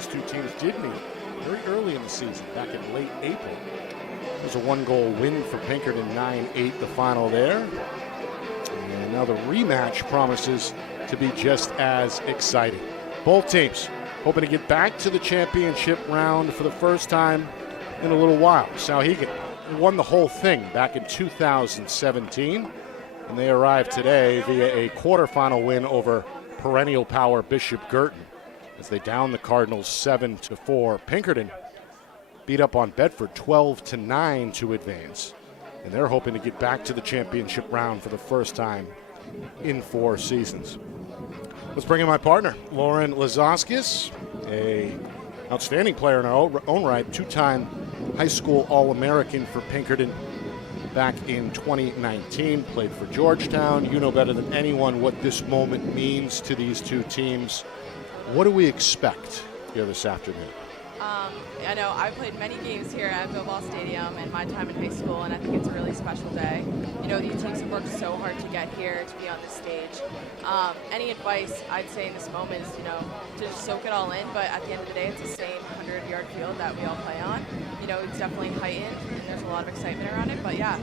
these two teams did meet very early in the season, back in late April. It was a one-goal win for Pinkerton, 9-8 the final there. And now the rematch promises to be just as exciting. Both teams hoping to get back to the championship round for the first time in a little while. Souhegan won the whole thing back in 2017, and they arrived today via a quarterfinal win over perennial power Bishop Girton as they downed the Cardinals 7-4. Pinkerton beat up on Bedford 12-9 to advance, and they're hoping to get back to the championship round for the first time in 4 seasons. Let's bring in my partner, Lauren Lazoskis, a outstanding player in our own right, 2-time high school All-American for Pinkerton back in 2019, played for Georgetown. You know better than anyone what this moment means to these two teams. What do we expect here this afternoon? I know I've played many games here at Bilbao Stadium in my time in high school, and I think it's a really special day. You know, these teams have worked so hard to get here, to be on this stage. Any advice I'd say in this moment is, you know, to just soak it all in, but at the end of the day, it's the same 100-yard field that we all play on. You know, it's definitely heightened, and there's a lot of excitement around it, but yeah,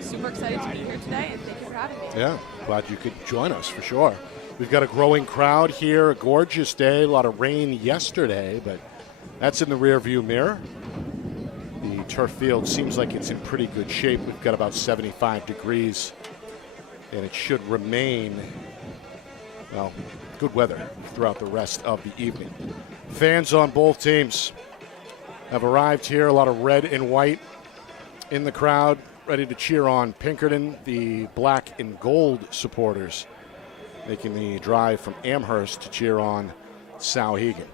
super excited to be here today, and thank you for having me. Yeah, glad you could join us for sure. We've got a growing crowd here, a gorgeous day, a lot of rain yesterday, but that's in the rearview mirror. The turf field seems like it's in pretty good shape. We've got about 75 degrees, and it should remain, well, good weather throughout the rest of the evening. Fans on both teams have arrived here, a lot of red and white in the crowd, ready to cheer on Pinkerton. The black and gold supporters making the drive from Amherst to cheer on Souhegan.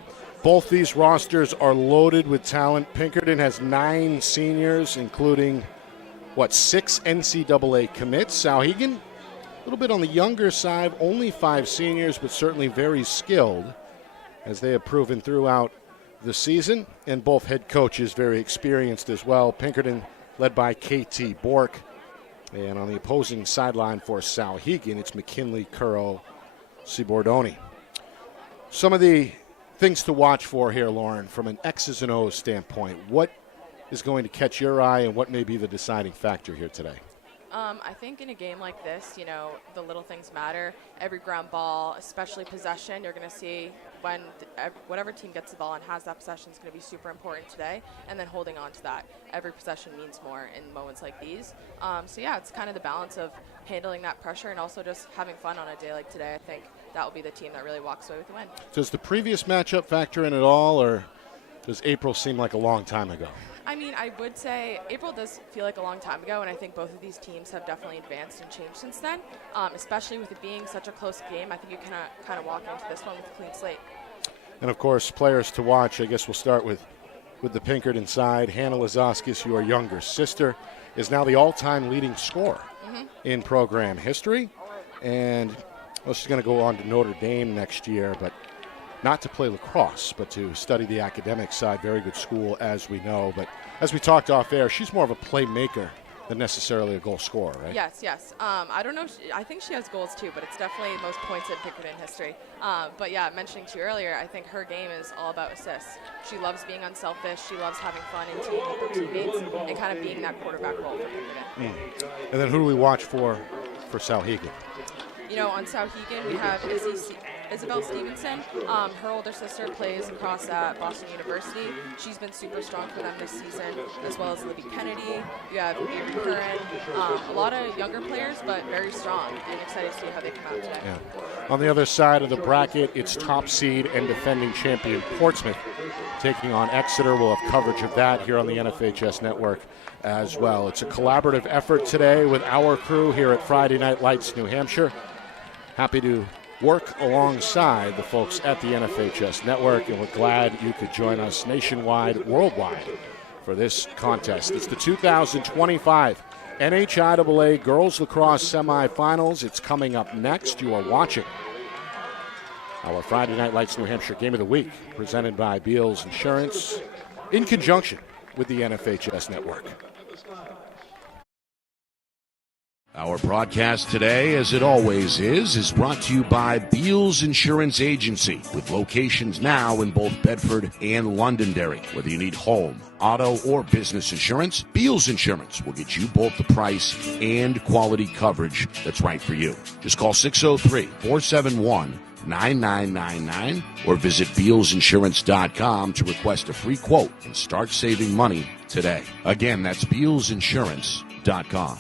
Both these rosters are loaded with talent. Pinkerton has 9 seniors, including, 6 NCAA commits. Souhegan, a little bit on the younger side, only 5 seniors, but certainly very skilled, as they have proven throughout the season. And both head coaches very experienced as well. Pinkerton led by KT Bork. And on the opposing sideline for Souhegan, it's McKinley, Curro, Cibordoni. Some of the things to watch for here, Lauren, from an X's and O's standpoint. What is going to catch your eye, and what may be the deciding factor here today? I think in a game like this, you know, the little things matter. Every ground ball, especially possession, you're going to see when whatever team gets the ball and has that possession is going to be super important today, and then holding on to that. Every possession means more in moments like these. So, yeah, it's kind of the balance of handling that pressure and also just having fun on a day like today. I think that will be the team that really walks away with the win. Does the previous matchup factor in at all, or does April seem like a long time ago? I mean, I would say April does feel like a long time ago, and I think both of these teams have definitely advanced and changed since then, especially with it being such a close game. I think you can kind of walk into this one with a clean slate. And, of course, players to watch. I guess we'll start with the Pinkerton side. Hannah Lazoskis, your younger sister, is now the all-time leading scorer in program history. And she's going to go on to Notre Dame next year, but not to play lacrosse, but to study the academic side. Very good school, as we know. But as we talked off air, she's more of a playmaker than necessarily a goal scorer, right? Yes. I don't know. I think she has goals too, but it's definitely the most points in Pinkerton history. But yeah, mentioning to you earlier, I think her game is all about assists. She loves being unselfish. She loves having fun and teaming with her teammates and kind of being that quarterback role for Pinkerton. And then who do we watch for Souhegan? You know, on Souhegan, we have Isabel Stevenson. Her older sister plays across at Boston University. She's been super strong for them this season, as well as Libby Kennedy. You have Mary Curran. A lot of younger players, but very strong, and excited to see how they come out today. Yeah. On the other side of the bracket, it's top seed and defending champion Portsmouth taking on Exeter. We'll have coverage of that here on the NFHS Network as well. It's a collaborative effort today with our crew here at Friday Night Lights, New Hampshire. Happy to work alongside the folks at the NFHS Network, and we're glad you could join us nationwide, worldwide, for this contest. It's the 2025 NHIAA Girls Lacrosse Semifinals. It's coming up next. You are watching our Friday Night Lights New Hampshire Game of the Week, presented by Beals Insurance, in conjunction with the NFHS Network. Our broadcast today, as it always is brought to you by Beals Insurance Agency, with locations now in both Bedford and Londonderry. Whether you need home, auto, or business insurance, Beals Insurance will get you both the price and quality coverage that's right for you. Just call 603-471-9999 or visit BealsInsurance.com to request a free quote and start saving money today. Again, that's BealsInsurance.com.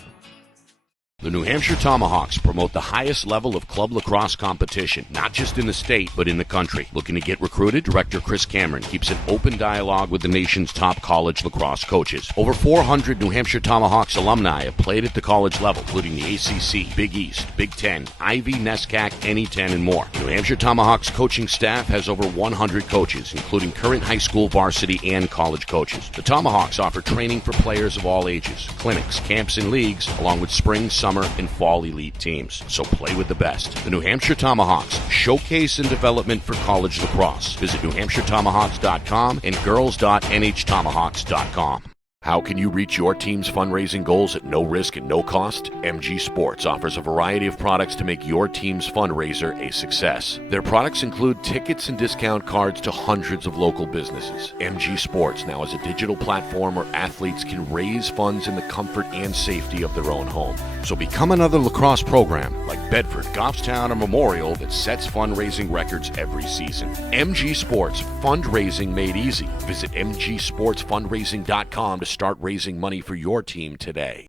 The New Hampshire Tomahawks promote the highest level of club lacrosse competition, not just in the state, but in the country. Looking to get recruited? Director Chris Cameron keeps an open dialogue with the nation's top college lacrosse coaches. Over 400 New Hampshire Tomahawks alumni have played at the college level, including the ACC, Big East, Big Ten, Ivy, NESCAC, NE10, and more. The New Hampshire Tomahawks coaching staff has over 100 coaches, including current high school, varsity, and college coaches. The Tomahawks offer training for players of all ages, clinics, camps, and leagues, along with spring, summer, and fall elite teams. So play with the best. The New Hampshire Tomahawks, showcase and development for college lacrosse. Visit NewHampshireTomahawks.com and girls.nhtomahawks.com. How can you reach your team's fundraising goals at no risk and no cost? MG Sports offers a variety of products to make your team's fundraiser a success. Their products include tickets and discount cards to hundreds of local businesses. MG Sports now has a digital platform where athletes can raise funds in the comfort and safety of their own home. So become another lacrosse program like Bedford, Goffstown, or Memorial that sets fundraising records every season. MG Sports, fundraising made easy. Visit mgsportsfundraising.com to start raising money for your team today.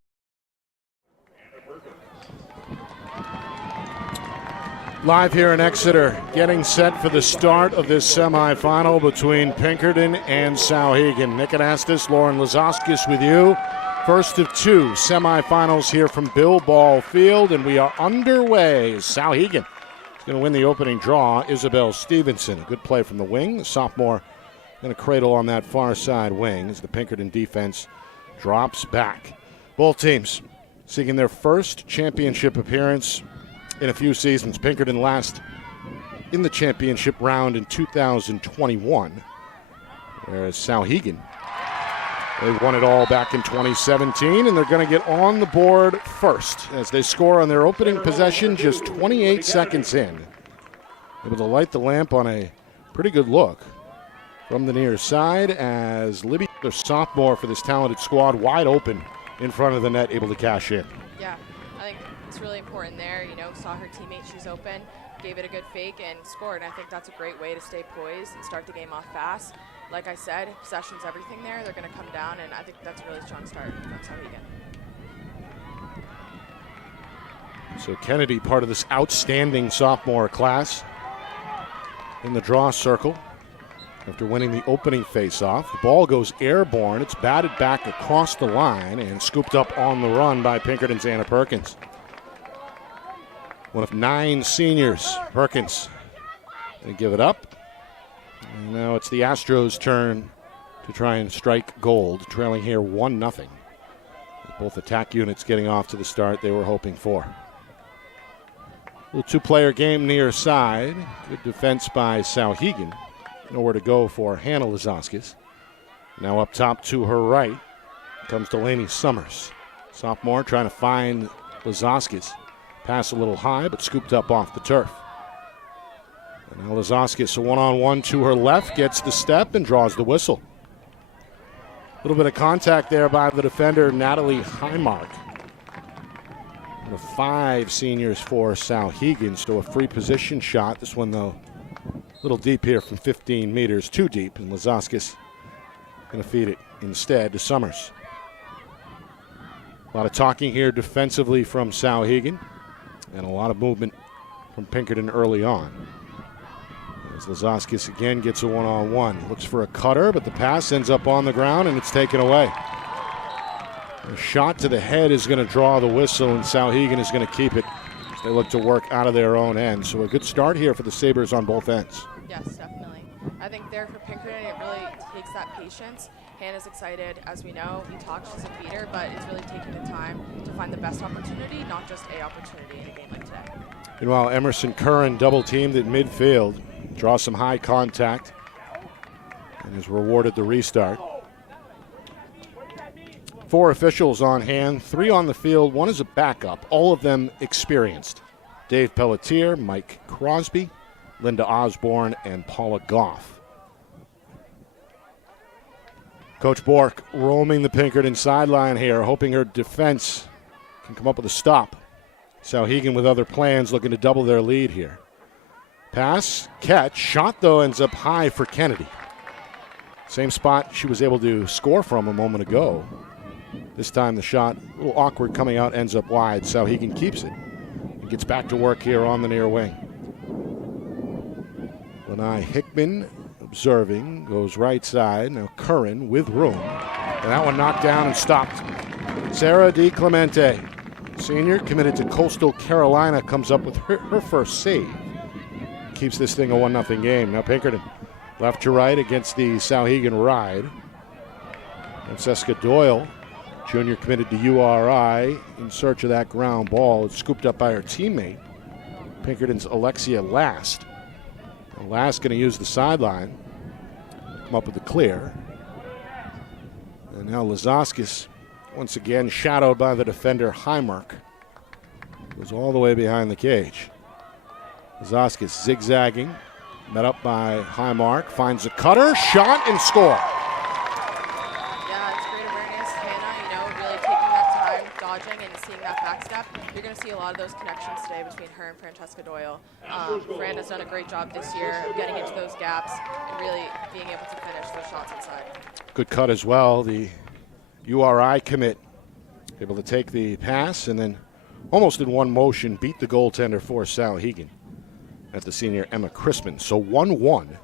Live here in Exeter, getting set for the start of this semifinal between Pinkerton and Souhegan. Nick Anastas, Lauren Lazoskis with you. First of two semifinals here from Bill Ball Field, and we are underway. Souhegan is going to win the opening draw. Isabel Stevenson, a good play from the wing. The sophomore going to cradle on that far side wing as the Pinkerton defense drops back. Both teams seeking their first championship appearance in a few seasons. Pinkerton last in the championship round in 2021, whereas Souhegan, they won it all back in 2017, and they're going to get on the board first as they score on their opening possession just 28 seconds in. Able to light the lamp on a pretty good look from the near side as Libby, the sophomore for this talented squad, wide open in front of the net, able to cash in. Yeah, I think it's really important there. You know, saw her teammate, she's open, gave it a good fake and scored. And I think that's a great way to stay poised and start the game off fast. Like I said, possession's everything there. They're going to come down, and I think that's a really strong start from Souhegan. So Kennedy, part of this outstanding sophomore class, in the draw circle after winning the opening faceoff. The ball goes airborne. It's batted back across the line and scooped up on the run by Pinkerton's Anna Perkins. One of 9 seniors. Perkins going to give it up. And now it's the Astros' turn to try and strike gold, trailing here 1-0. Both attack units getting off to the start they were hoping for. Little two-player game near side. Good defense by Souhegan. Nowhere to go for Hannah Lazoskis. Now up top to her right comes Delaney Summers. Sophomore trying to find Lazoskis. Pass a little high, but scooped up off the turf. And now Lazoskis, a one-on-one to her left, gets the step and draws the whistle. A little bit of contact there by the defender, Natalie Highmark. One of 5 seniors for Souhegan, so a free position shot. This one, though, a little deep here from 15 meters, too deep, and Lazoskis going to feed it instead to Summers. A lot of talking here defensively from Souhegan, and a lot of movement from Pinkerton early on. As Lazoskis again gets a one-on-one. Looks for a cutter, but the pass ends up on the ground, and it's taken away. A shot to the head is going to draw the whistle, and Souhegan is going to keep it as they look to work out of their own end. So a good start here for the Sabres on both ends. Yes, definitely. I think there for Pinkerton, it really takes that patience. Hannah's excited, as we know. We talked, she's a feeder, but it's really taking the time to find the best opportunity, not just a opportunity in a game like today. Meanwhile, Emerson Curran double-teamed at midfield. Draws some high contact and is rewarded the restart. 4 officials on hand, 3 on the field, 1 is a backup, all of them experienced. Dave Pelletier, Mike Crosby, Linda Osborne, and Paula Goff. Coach Bork roaming the Pinkerton sideline here, hoping her defense can come up with a stop. Souhegan with other plans, looking to double their lead here. Pass, catch, shot though ends up high for Kennedy. Same spot she was able to score from a moment ago. This time the shot, a little awkward coming out, ends up wide. Souhegan keeps it and gets back to work here on the near wing. Lanai Hickman observing, goes right side. Now Curran with room. And that one knocked down and stopped. Sarah DiClemente, senior, committed to Coastal Carolina, comes up with her first save. Keeps this thing a 1-0 game. Now Pinkerton left to right against the Souhegan Ride. Francesca Doyle, junior, committed to URI, in search of that ground ball. It's scooped up by her teammate, Pinkerton's Alexia Last. And Last going to use the sideline, come up with the clear. And now Lazaskis, once again shadowed by the defender Highmark, goes all the way behind the cage. Lazaskis zigzagging, met up by Highmark, finds a cutter, shot, and score. Yeah, it's great awareness, Hannah, really taking that time, dodging, and seeing that back step. You're going to see a lot of those connections today between her and Francesca Doyle. Fran has done a great job this year of getting into those gaps and really being able to finish those shots inside. Good cut as well. The URI commit able to take the pass and then almost in one motion beat the goaltender for Souhegan at the senior Emma Crispin. So 1-1.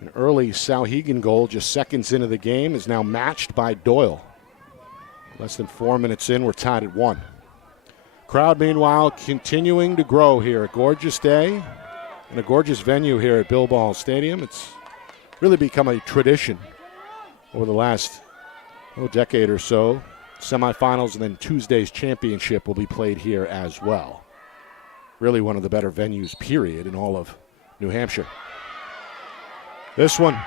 An early Souhegan goal just seconds into the game is now matched by Doyle. Less than 4 minutes in, we're tied at 1. Crowd, meanwhile, continuing to grow here. A gorgeous day and a gorgeous venue here at Bilbao Stadium. It's really become a tradition over the last decade or so. Semifinals and then Tuesday's championship will be played here as well. Really one of the better venues, period, in all of New Hampshire. This one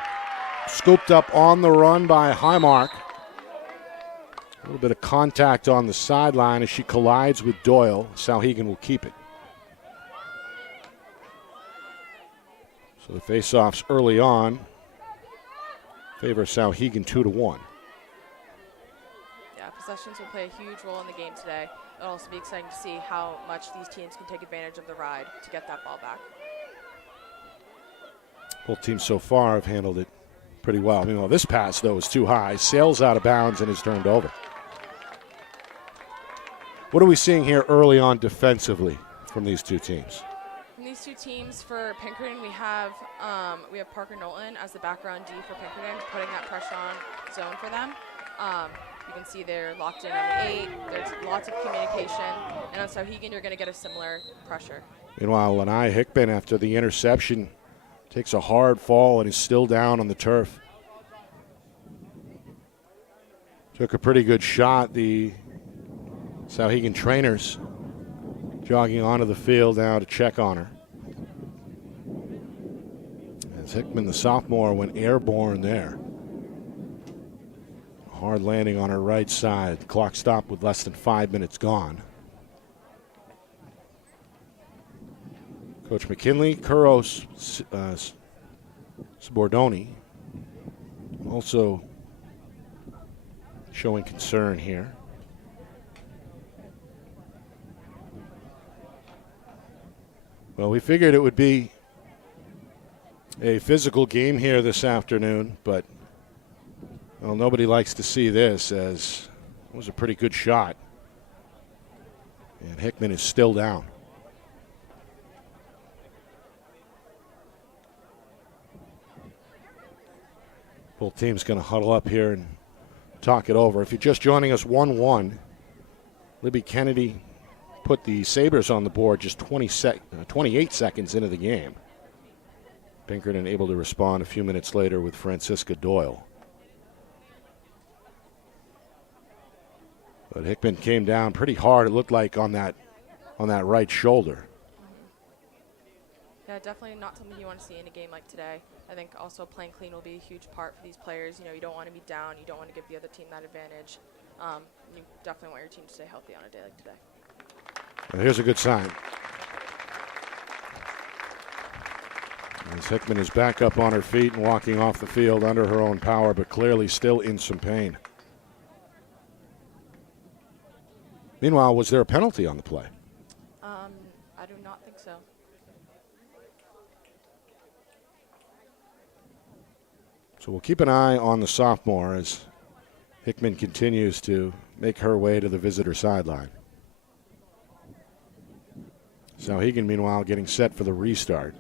scooped up on the run by Highmark. A little bit of contact on the sideline as she collides with Doyle. Souhegan will keep it. So the face-offs early on favor Souhegan 2-1. Yeah, possessions will play a huge role in the game today. It'll also be exciting to see how much these teams can take advantage of the ride to get that ball back. Both teams so far have handled it pretty well. Meanwhile, this pass, though, is too high. Sails out of bounds and is turned over. What are we seeing here early on defensively from these two teams? From these two teams, for Pinkerton, we have Parker Knowlton as the background D for Pinkerton, putting that pressure on zone for them. You can see they're locked in on the 8. There's lots of communication. And on Souhegan, you're going to get a similar pressure. Meanwhile, Lanai Hickman, after the interception, takes a hard fall and is still down on the turf. Took a pretty good shot. The Souhegan trainers jogging onto the field now to check on her. As Hickman, the sophomore, went airborne there. Hard landing on her right side. The clock stopped with less than 5 minutes gone. Coach McKinley, Kuros, Sbordoni also showing concern here. Well, we figured it would be a physical game here this afternoon, but well, nobody likes to see this, as it was a pretty good shot. And Hickman is still down. Both teams going to huddle up here and talk it over. If you're just joining us, 1-1. Libby Kennedy put the Sabres on the board just 28 seconds into the game. Pinkerton able to respond a few minutes later with Francisca Doyle. But Hickman came down pretty hard, it looked like, on that right shoulder. Yeah, definitely not something you want to see in a game like today. I think also playing clean will be a huge part for these players. You don't want to be down. You don't want to give the other team that advantage. You definitely want your team to stay healthy on a day like today. Well, here's a good sign. As Hickman is back up on her feet and walking off the field under her own power, but clearly still in some pain. Meanwhile, was there a penalty on the play? I do not think so. So we'll keep an eye on the sophomore as Hickman continues to make her way to the visitor sideline. Souhegan, meanwhile, getting set for the restart.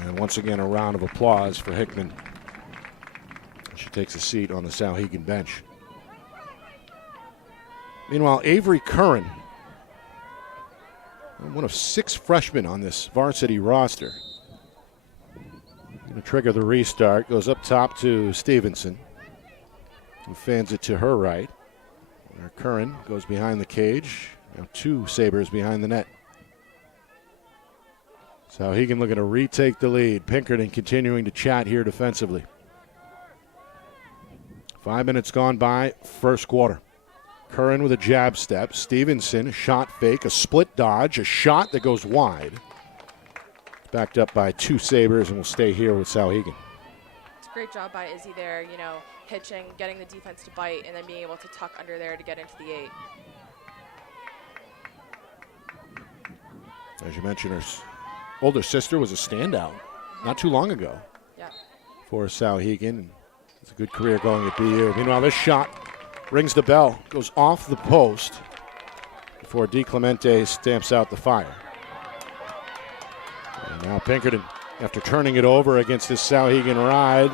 And once again, a round of applause for Hickman. She takes a seat on the Souhegan bench. Meanwhile, Avery Curran, one of 6 freshmen on this varsity roster. Going to trigger the restart. Goes up top to Stevenson, who fans it to her right. Where Curran goes behind the cage. Now 2 Sabres behind the net. Souhegan looking to retake the lead. Pinkerton continuing to chat here defensively. 5 minutes gone by, first quarter. Curran with a jab step. Stevenson, a shot fake, a split dodge, a shot that goes wide. Backed up by 2 Sabres and will stay here with Souhegan. It's a great job by Izzy there, hitching, getting the defense to bite, and then being able to tuck under there to get into the 8. As you mentioned, her older sister was a standout not too long ago for Souhegan. It's a good career going at BU. Meanwhile, this shot rings the bell, goes off the post before DiClemente stamps out the fire. And now Pinkerton, after turning it over against this Souhegan ride,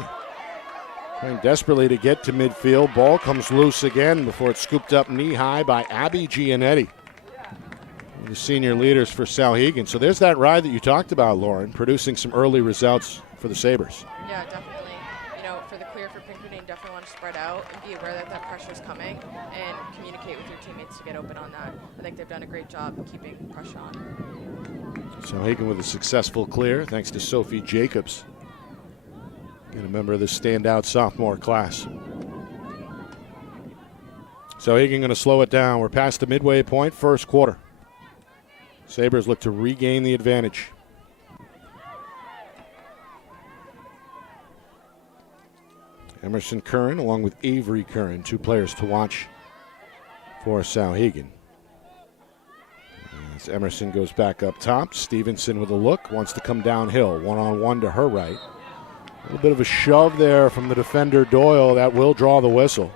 trying desperately to get to midfield. Ball comes loose again before it's scooped up knee-high by Abby Gianetti, the senior leaders for Souhegan. So there's that ride that you talked about, Lauren, producing some early results for the Sabres. Yeah, definitely. For the clear for Pinkerton, you definitely want to spread out and be aware that that pressure is coming and communicate with your teammates to get open on that. I think they've done a great job of keeping pressure on. Souhegan with a successful clear thanks to Sophie Jacobs, and a member of the standout sophomore class. Souhegan going to slow it down. We're past the midway point, first quarter. Sabres look to regain the advantage. Emerson Curran along with Avery Curran, 2 players to watch for Souhegan. As Emerson goes back up top, Stevenson with a look, wants to come downhill, one-on-one to her right. A little bit of a shove there from the defender Doyle that will draw the whistle.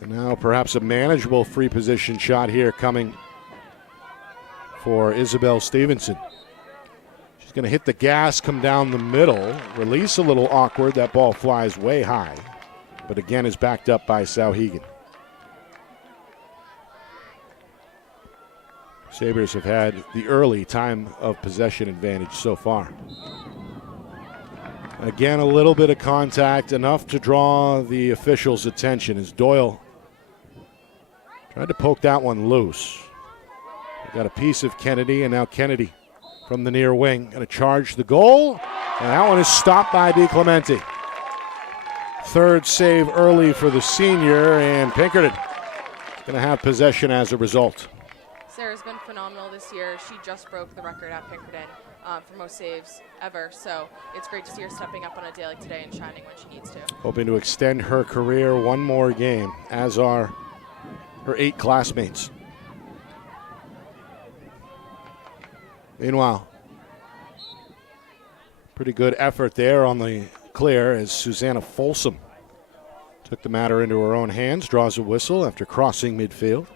And now perhaps a manageable free position shot here coming for Isabel Stevenson. She's going to hit the gas, come down the middle, release a little awkward. That ball flies way high, but again is backed up by Souhegan. Sabres have had the early time of possession advantage so far. Again, a little bit of contact, enough to draw the officials' attention as Doyle tried to poke that one loose. Got a piece of Kennedy, and now Kennedy from the near wing going to charge the goal, and that one is stopped by DiClemente. 3rd save early for the senior, and Pinkerton going to have possession as a result. Sarah's been phenomenal this year. She just broke the record at Pinkerton for most saves ever, so it's great to see her stepping up on a day like today and shining when she needs to. Hoping to extend her career one more game, as are her 8 classmates. Meanwhile, pretty good effort there on the clear as Susanna Folsom took the matter into her own hands, draws a whistle after crossing midfield.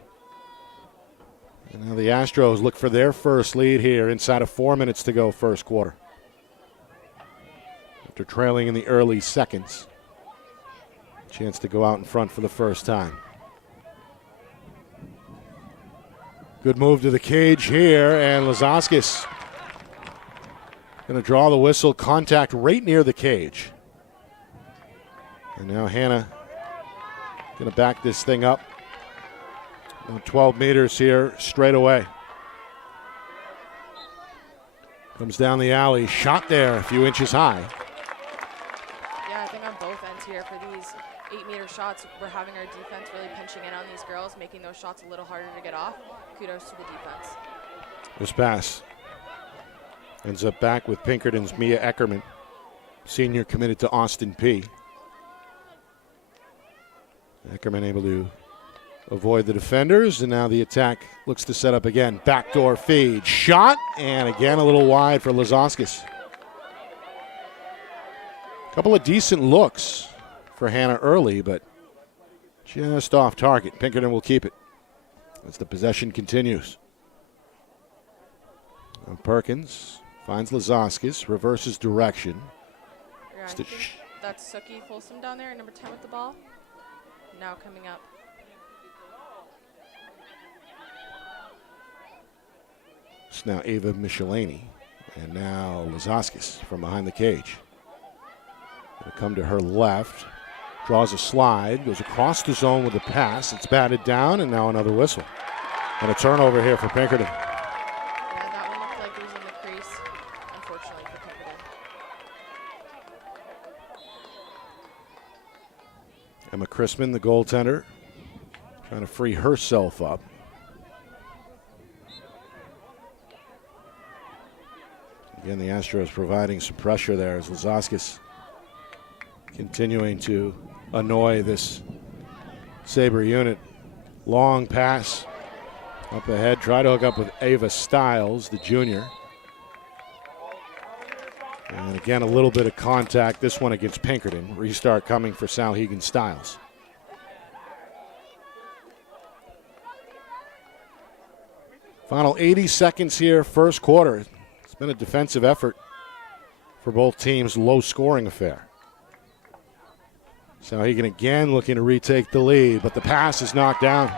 And now the Astros look for their first lead here inside of 4 minutes to go, first quarter. After trailing in the early seconds, chance to go out in front for the first time. Good move to the cage here, and Lazaskis going to draw the whistle. Contact right near the cage. And now Hannah going to back this thing up. About 12 meters here straight away. Comes down the alley, shot there a few inches high. Yeah, I think on both ends here for these 8-meter shots, we're having our defense really pinching in on these girls, making those shots a little harder to get off. Kudos to the defense. This pass ends up back with Pinkerton's Mia Eckerman, senior committed to Austin P. Eckerman able to avoid the defenders, and now the attack looks to set up again. Backdoor feed, shot, and again a little wide for Lazauskas. Couple of decent looks for Hannah early, but just off target. Pinkerton will keep it as the possession continues. Now Perkins finds Lazauskas, reverses direction. Yeah, I think that's Suki Folsom down there, number 10 with the ball. Now coming up. It's now Ava Michelini, and now Lazauskas from behind the cage. Gonna come to her left, draws a slide, goes across the zone with a pass. It's batted down, and now another whistle. And a turnover here for Pinkerton. Yeah, that one looked like it was in the crease, unfortunately for Pinkerton. Emma Chrisman, the goaltender, trying to free herself up. Again, the Astros providing some pressure there as Lazauskas continuing to annoy this Sabre unit. Long pass up ahead. Try to hook up with Ava Stiles, the junior. And again, a little bit of contact. This one against Pinkerton. Restart coming for Souhegan Stiles. Final 80 seconds here, first quarter. It's been a defensive effort for both teams, low scoring affair. Souhegan again looking to retake the lead, but the pass is knocked down.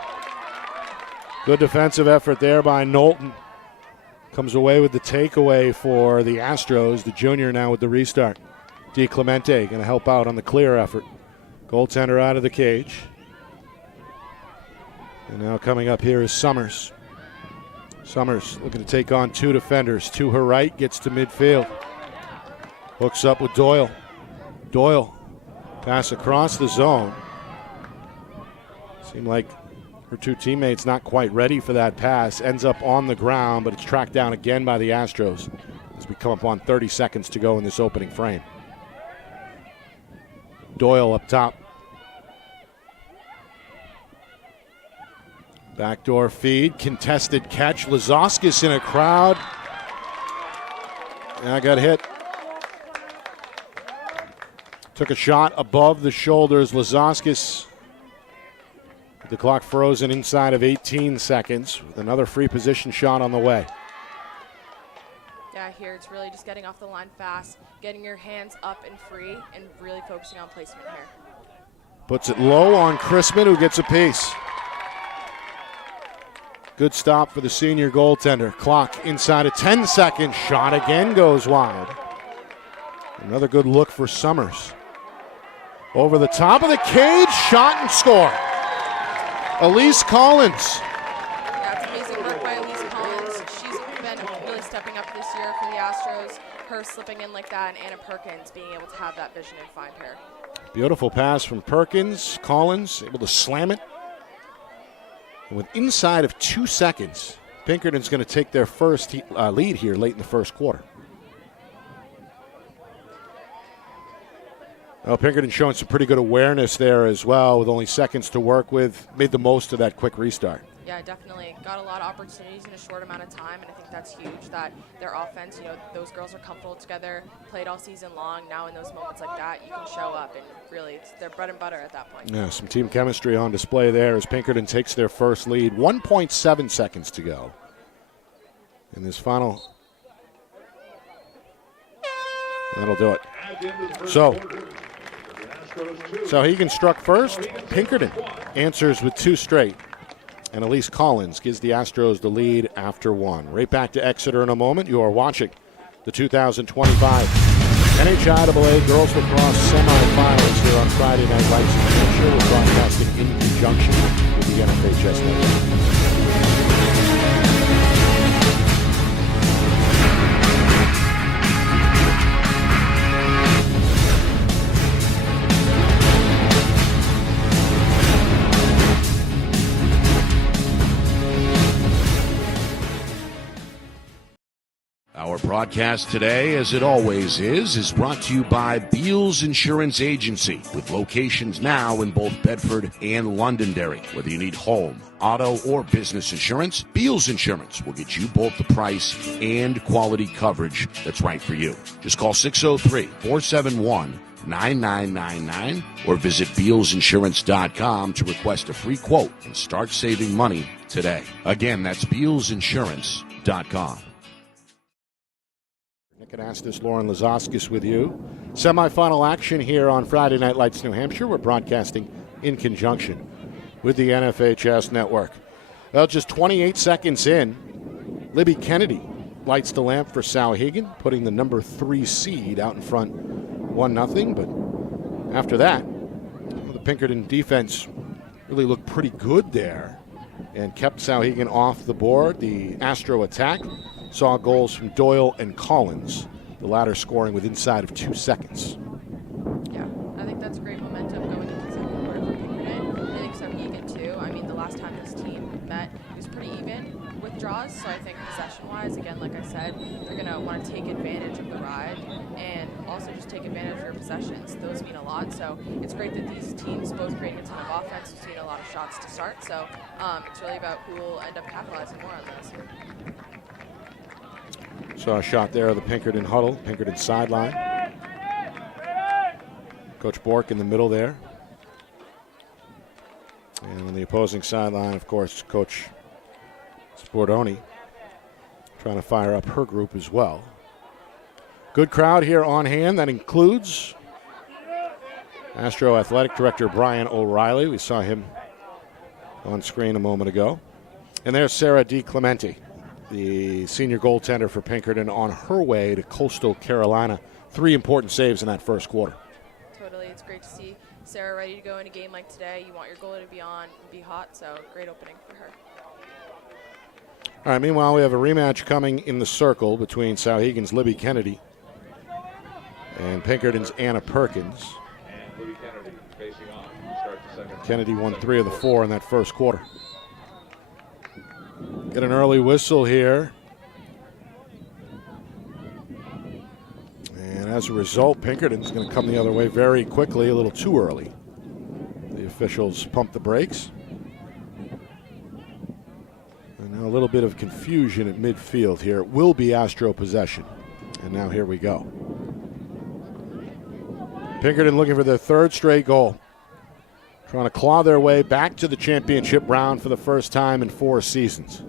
Good defensive effort there by Knowlton. Comes away with the takeaway for the Astros. The junior now with the restart. Di Clemente going to help out on the clear effort. Goaltender out of the cage. And now coming up here is Summers. Summers looking to take on two defenders. To her right, gets to midfield. Hooks up with Doyle. Doyle, pass across the zone. Seemed like her two teammates not quite ready for that pass. Ends up on the ground, but it's tracked down again by the Astros as we come up on 30 seconds to go in this opening frame. Doyle up top. Backdoor feed, contested catch. Lazauskas in a crowd. And I got hit. Took a shot above the shoulders. Lazauskas, the clock frozen inside of 18 seconds with another free position shot on the way. Yeah, here it's really just getting off the line fast, getting your hands up and free, and really focusing on placement here. Puts it low on Chrisman, who gets a piece. Good stop for the senior goaltender. Clock inside of 10 seconds. Shot again goes wide. Another good look for Summers. Over the top of the cage, shot and score. Elise Collins. Yeah, it's amazing work by Elise Collins. She's been really stepping up this year for the Astros. Her slipping in like that, and Anna Perkins being able to have that vision and find her. Beautiful pass from Perkins. Collins able to slam it. And with inside of 2 seconds, Pinkerton's going to take their first lead here late in the first quarter. Well, Pinkerton showing some pretty good awareness there as well with only seconds to work with. Made the most of that quick restart. Yeah, definitely. Got a lot of opportunities in a short amount of time, and I think that's huge that their offense, those girls are comfortable together, played all season long. Now in those moments like that, you can show up, and really it's their bread and butter at that point. Yeah, some team chemistry on display there as Pinkerton takes their first lead. 1.7 seconds to go in this final. That'll do it. So Souhegan struck first. Pinkerton answers with 2 straight. And Elise Collins gives the Astros the lead after 1. Right back to Exeter in a moment. You are watching the 2025 NHIAA Girls Lacrosse Semifinals here on Friday Night Lights and Picture. We're broadcasting in conjunction with the NFHS Network. broadcast today, as it always is brought to you by Beals Insurance Agency, with locations now in both Bedford and Londonderry. Whether you need home, auto, or business insurance, Beals Insurance will get you both the price and quality coverage that's right for you. Just call 603-471-9999 or visit BealsInsurance.com to request a free quote and start saving money today. Again, that's BealsInsurance.com. Nick Anastas, Lauren Lazoskis with you. Semifinal action here on Friday Night Lights, New Hampshire. We're broadcasting in conjunction with the NFHS Network. Well, just 28 seconds in, Libby Kennedy lights the lamp for Souhegan, putting the number 3 seed out in front 1-0. But after that, the Pinkerton defense really looked pretty good there and kept Souhegan off the board. The Astro attack saw goals from Doyle and Collins, the latter scoring with inside of 2 seconds. Yeah, I think that's great momentum going into the second quarter for Pinkerton. I think Souhegan too. I mean, the last time this team met, it was pretty even with draws. So I think possession-wise, again, like I said, they're going to want to take advantage of the ride and also just take advantage of your possessions. Those mean a lot. So it's great that these teams both creating a ton of offense. We've seen a lot of shots to start. So it's really about who will end up capitalizing more on this. Saw a shot there of the Pinkerton huddle, Pinkerton sideline. Coach Bork in the middle there. And on the opposing sideline, of course, Coach Sportoni trying to fire up her group as well. Good crowd here on hand. That includes Astro Athletic Director Brian O'Reilly. We saw him on screen a moment ago. And there's Sarah DiClemente, the senior goaltender for Pinkerton, on her way to Coastal Carolina. 3 important saves in that first quarter. Totally. It's great to see Sarah ready to go in a game like today. You want your goalie to be on and be hot, so great opening for her. All right, meanwhile, we have a rematch coming in the circle between Souhegan's Libby Kennedy and Pinkerton's Anna Perkins. Kennedy won 3 of the 4 in that first quarter. Get an early whistle here. And as a result, Pinkerton's going to come the other way very quickly, a little too early. The officials pump the brakes. And now a little bit of confusion at midfield here. It will be Astro possession. And now here we go. Pinkerton looking for their 3rd straight goal. Trying to claw their way back to the championship round for the first time in 4 seasons.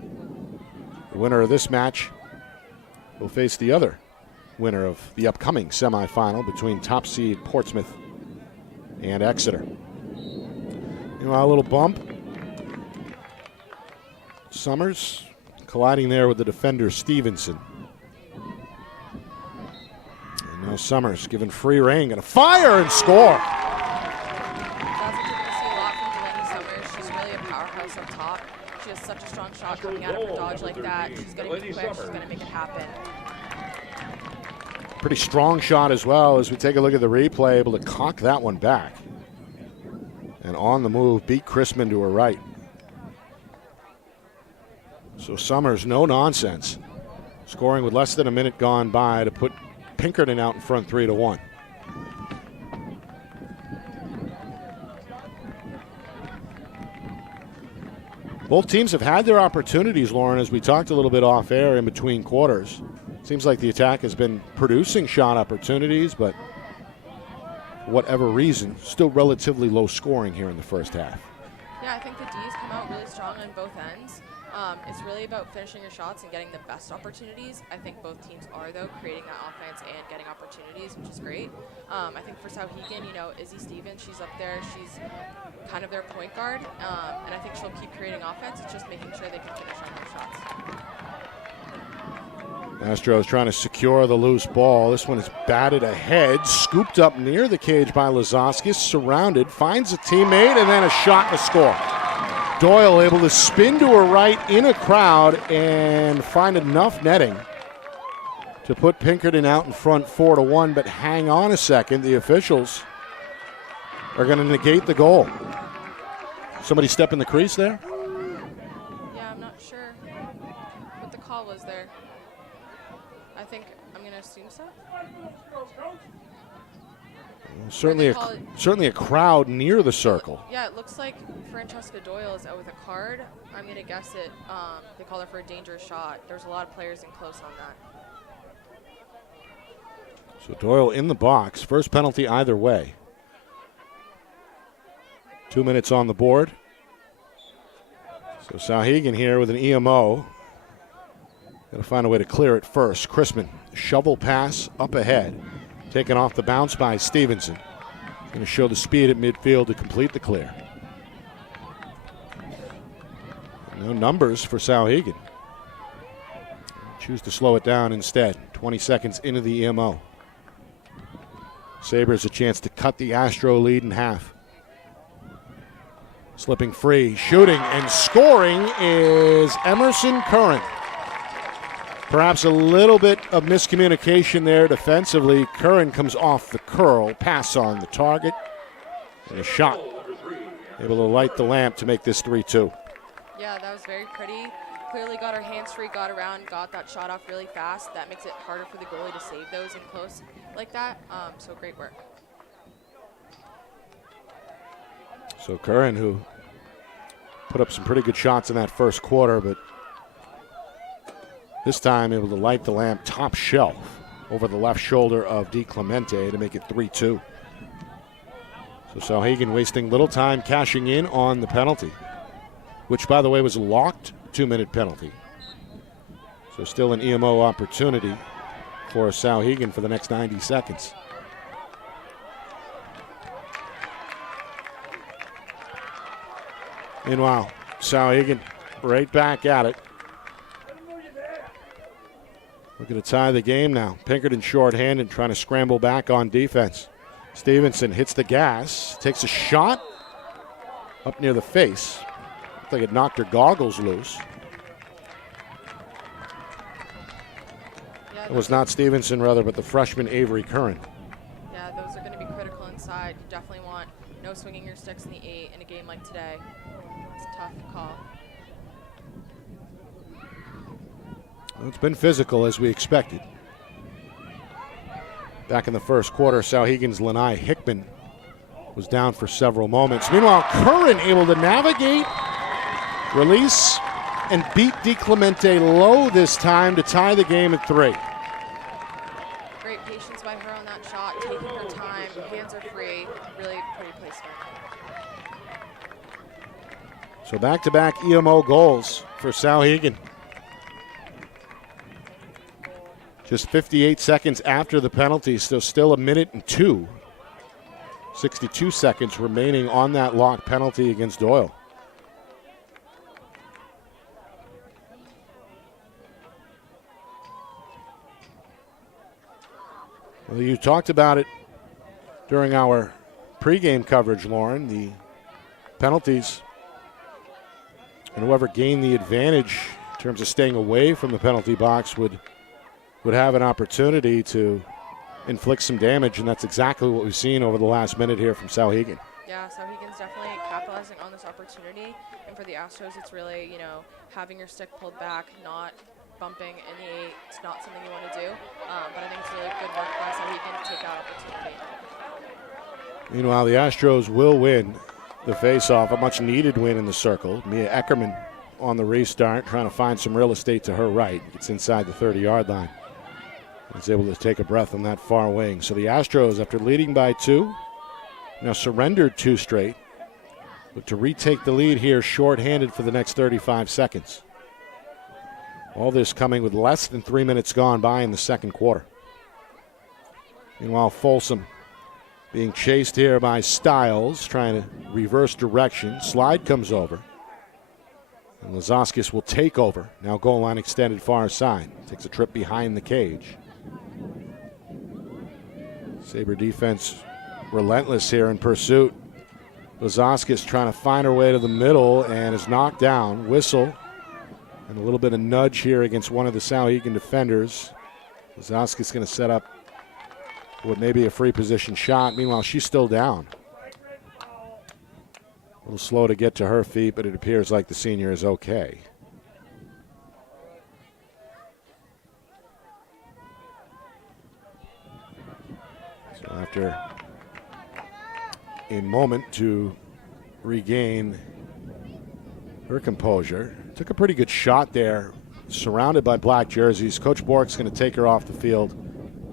The winner of this match will face the other winner of the upcoming semifinal between top seed Portsmouth and Exeter. Meanwhile, a little bump. Summers colliding there with the defender Stevenson. And now Summers given free rein, going to fire and score. Up top. She has such a strong shot coming out of her dodge like that. She's going to be quick. She's going to make it happen. Pretty strong shot as well as we take a look at the replay, able to cock that one back. And on the move, beat Chrisman to her right. So Summers, no nonsense. Scoring with less than a minute gone by to put Pinkerton out in front 3-1. Both teams have had their opportunities, Lauren, as we talked a little bit off air in between quarters. Seems like the attack has been producing shot opportunities, but for whatever reason, still relatively low scoring here in the first half. Yeah, I think the D's come out really strong on both ends. It's really about finishing your shots and getting the best opportunities. I think both teams are, though, creating that offense and getting opportunities, which is great. I think for Souhegan, Izzy Stevens, she's up there. She's kind of their point guard, and I think she'll keep creating offense. It's just making sure they can finish on their shots. Astros trying to secure the loose ball. This one is batted ahead, scooped up near the cage by Lazoskis, surrounded, finds a teammate, and then a shot and a score. Doyle able to spin to her right in a crowd and find enough netting to put Pinkerton out in front 4-1, but hang on a second. The officials are going to negate the goal. Somebody step in the crease there? Yeah, I'm not sure what the call was there. I think Well, certainly a crowd near the circle. Yeah, it looks like Francesca Doyle is out with a card. I'm going to guess it. They call her for a dangerous shot. There's a lot of players in close on that. So Doyle in the box. First penalty either way. 2 minutes on the board. So Souhegan here with an EMO. Got to find a way to clear it first. Chrisman, shovel pass up ahead. Taken off the bounce by Stevenson. Going to show the speed at midfield to complete the clear. No numbers for Souhegan. Choose to slow it down instead. 20 seconds into the EMO. Sabres a chance to cut the Astro lead in half. Slipping free, shooting and scoring is Emerson Curran. Perhaps a little bit of miscommunication there defensively. Curran comes off the curl, pass on the target, and a shot. Able to light the lamp to make this 3-2. Yeah, that was very pretty. Clearly got her hands free, got around, got that shot off really fast. That makes it harder for the goalie to save those in close like that. So great work. So Curran, who put up some pretty good shots in that first quarter, but this time able to light the lamp top shelf over the left shoulder of DiClemente to make it 3-2. So Souhegan wasting little time cashing in on the penalty, which, by the way, was a locked 2-minute penalty. So still an EMO opportunity for Souhegan for the next 90 seconds. Meanwhile, Souhegan right back at it. Looking to tie the game now. Pinkerton shorthanded, trying to scramble back on defense. Stevenson hits the gas, takes a shot up near the face. Looked like it knocked her goggles loose. Yeah, it was not Stevenson, rather, but the freshman Avery Curran. Yeah, those are going to be critical inside. You definitely want no swinging your sticks in the 8 in a game like today. It's a tough call. Well, it's been physical as we expected. Back in the first quarter, Souhegan's Lanai Hickman was down for several moments. Meanwhile, Curran able to navigate, release, and beat DiClemente low this time to tie the game at 3. Great patience by her on that shot, taking her time, hands are free, really pretty placement. So back-to-back EMO goals for Souhegan. Just 58 seconds after the penalty, so still 1:02. 62 seconds remaining on that locked penalty against Doyle. Well, you talked about it during our pregame coverage, Lauren. The penalties and whoever gained the advantage in terms of staying away from the penalty box would have an opportunity to inflict some damage, and that's exactly what we've seen over the last minute here from Souhegan. Yeah, Souhegan's definitely capitalizing on this opportunity, and for the Astros, it's really, having your stick pulled back, not bumping in the 8. It's not something you want to do, but I think it's really good work by Souhegan to take that opportunity. Meanwhile, the Astros will win the face-off, a much-needed win in the circle. Mia Eckerman on the restart, trying to find some real estate to her right. Gets inside the 30-yard line. Is able to take a breath on that far wing. So the Astros, after leading by 2, now surrendered 2 straight. Look to retake the lead here shorthanded for the next 35 seconds. All this coming with less than 3 minutes gone by in the second quarter. Meanwhile, Folsom being chased here by Stiles, trying to reverse direction. Slide comes over. And Lazaskis will take over. Now goal line extended far side. Takes a trip behind the cage. Sabre defense relentless here in pursuit. Lazaskis trying to find her way to the middle and is knocked down. Whistle and a little bit of nudge here against one of the Souhegan defenders. Lazaskis going to set up what may be a free position shot. Meanwhile, she's still down. A little slow to get to her feet, but it appears like the senior is okay. So after a moment to regain her composure. Took a pretty good shot there, surrounded by black jerseys. Coach Bork's going to take her off the field,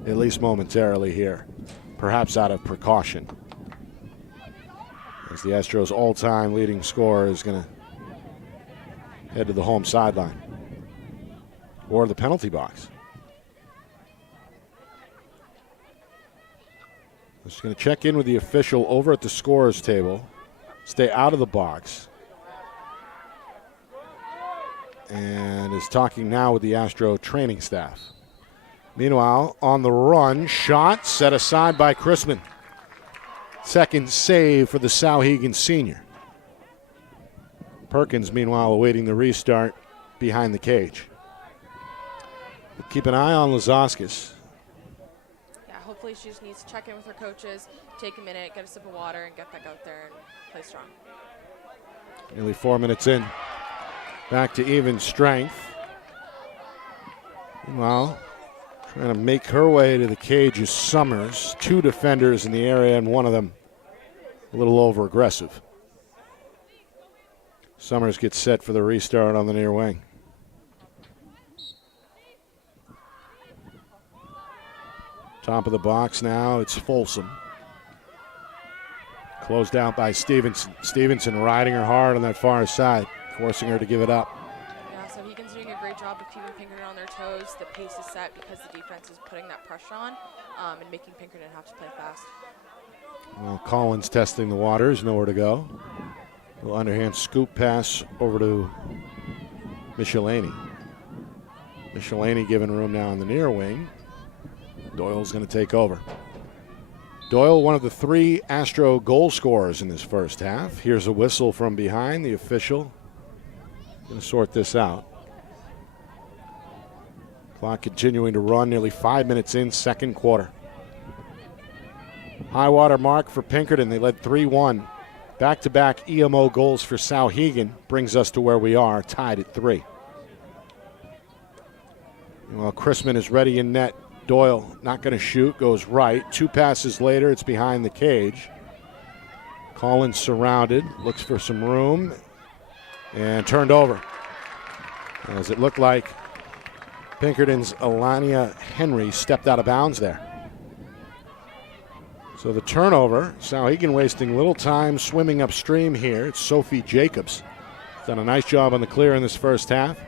at least momentarily here, perhaps out of precaution, as the Astros' all-time leading scorer is going to head to the home sideline or the penalty box. Just going to check in with the official over at the scorer's table. Stay out of the box. And is talking now with the Astro training staff. Meanwhile, on the run, shot set aside by Chrisman. Second save for the Souhegan senior. Perkins, meanwhile, awaiting the restart behind the cage. Keep an eye on Lazauskas. Yeah, hopefully she just needs to check in with her coaches, take a minute, get a sip of water, and get back out there and play strong. Nearly 4 minutes in. Back to even strength. Meanwhile, trying to make her way to the cage is Summers. Two defenders in the area, and one of them a little over-aggressive. Summers gets set for the restart on the near wing. Top of the box now, it's Folsom. Closed out by Stevenson. Stevenson riding her hard on that far side, forcing her to give it up. Yeah, so Hegan's doing a great job of keeping Pinkerton on their toes. The pace is set because the defense is putting that pressure on and making Pinkerton have to play fast. Well, Collins testing the waters, nowhere to go. A little underhand scoop pass over to Michelini. Michelini giving room now on the near wing. Doyle's going to take over. Doyle, one of the three Astro goal scorers in this first half. Here's a whistle from behind. The official going to sort this out. Clock continuing to run, nearly 5 minutes in, second quarter. High water mark for Pinkerton. They led 3-1. Back-to-back EMO goals for Souhegan brings us to where we are, tied at 3. Well, Chrisman is ready in net. Doyle not going to shoot, goes right. 2 passes later, it's behind the cage. Collins surrounded, looks for some room, and turned over. As it looked like Pinkerton's Alania Henry stepped out of bounds there. So the turnover, Souhegan wasting little time swimming upstream here. It's Sophie Jacobs. Done a nice job on the clear in this first half.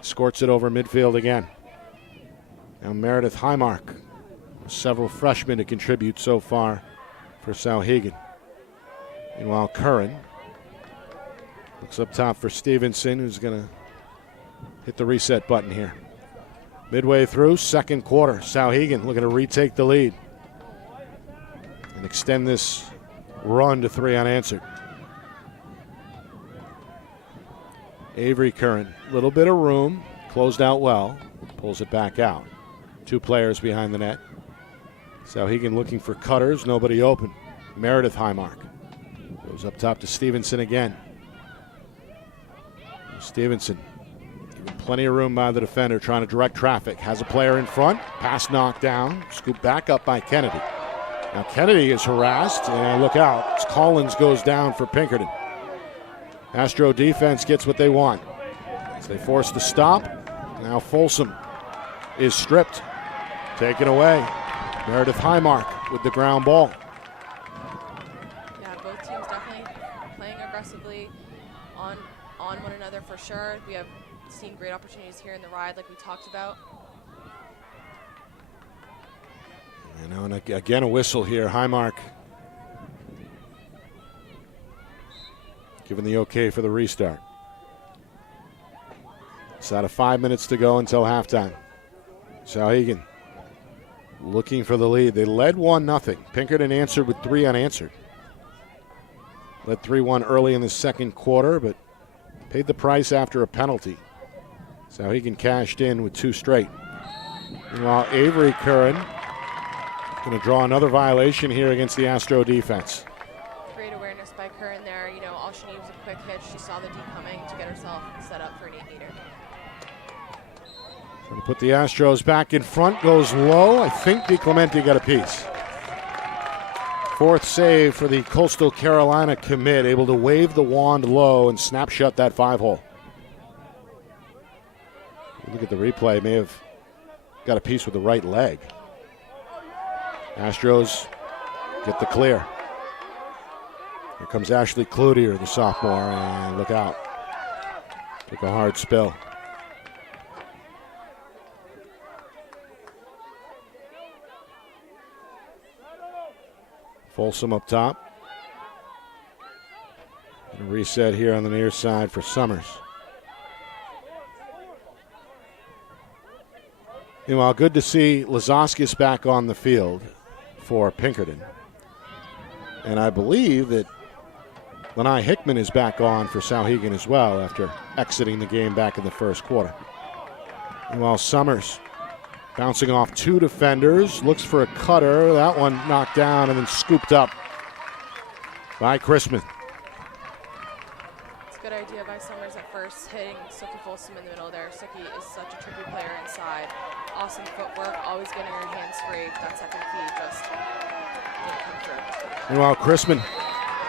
Squirts it over midfield again. Now Meredith Highmark. Several freshmen to contribute so far for Souhegan. Meanwhile, Curran looks up top for Stevenson, who's going to hit the reset button here. Midway through, second quarter, Souhegan looking to retake the lead and extend this run to 3 unanswered. Avery Curran, little bit of room, closed out well, pulls it back out. 2 players behind the net. Souhegan looking for cutters, nobody open. Meredith Highmark goes up top to Stevenson again. Stevenson given plenty of room by the defender, trying to direct traffic. Has a player in front, pass knocked down, scooped back up by Kennedy. Now Kennedy is harassed, and look out, Collins goes down for Pinkerton. Astro defense gets what they want as they force the stop. Now Folsom is stripped, taken away. Meredith Highmark with the ground ball. Yeah, both teams definitely playing aggressively on one another for sure. We have seen great opportunities here in the ride like we talked about. You know, and again a whistle here. Highmark given the okay for the restart. It's out of 5 minutes to go until halftime. Souhegan looking for the lead. They led 1-0. Pinkerton answered with 3 unanswered. Led 3-1 early in the second quarter, but paid the price after a penalty. Souhegan cashed in with 2 straight. Meanwhile, Avery Curran going to draw another violation here against the Astro defense. Great awareness by Curran there. You know, all she needed was a quick hit. She saw the D coming to get herself set up for an 8-meter. Going to put the Astros back in front, goes low. I think DiClemente got a piece. Fourth save for the Coastal Carolina commit, able to wave the wand low and snap shut that 5-hole. Look at the replay, may have got a piece with the right leg. Astros get the clear. Here comes Ashley Cloutier, the sophomore, and look out. Took a hard spill. Folsom up top. And a reset here on the near side for Summers. Meanwhile, good to see Lazoskis back on the field for Pinkerton. And I believe that Lanai Hickman is back on for Souhegan as well after exiting the game back in the first quarter. Meanwhile, Summers bouncing off two defenders, looks for a cutter. That one knocked down and then scooped up by Chrisman. It's a good idea by Summers at first, hitting Suki Folsom in the middle there. Suki is such a tricky player inside. Awesome footwork, always getting her hands free. That second key just didn't come through. Meanwhile, Chrisman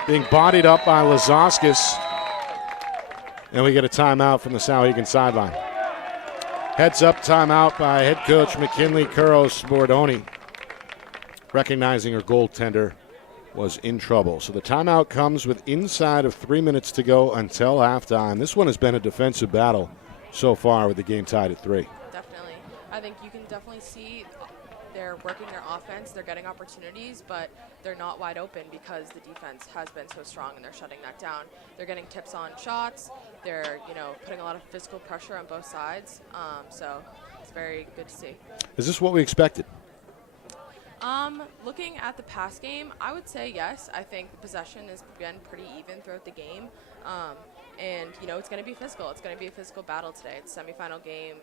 being bodied up by Lazoskis. And we get a timeout from the Souhegan sideline. Heads up timeout by head coach McKinley Kuros-Bordoni, recognizing her goaltender was in trouble. So the timeout comes with inside of 3 minutes to go until halftime. This one has been a defensive battle so far with the game tied at 3. Definitely. I think you can definitely see they're working their offense. They're getting opportunities, but they're not wide open because the defense has been so strong and they're shutting that down. They're getting tips on shots. They're, putting a lot of physical pressure on both sides. So it's very good to see. Is this what we expected? Looking at the past game, I would say yes. I think the possession has been pretty even throughout the game. And, it's going to be physical. It's going to be a physical battle today. It's a semifinal game.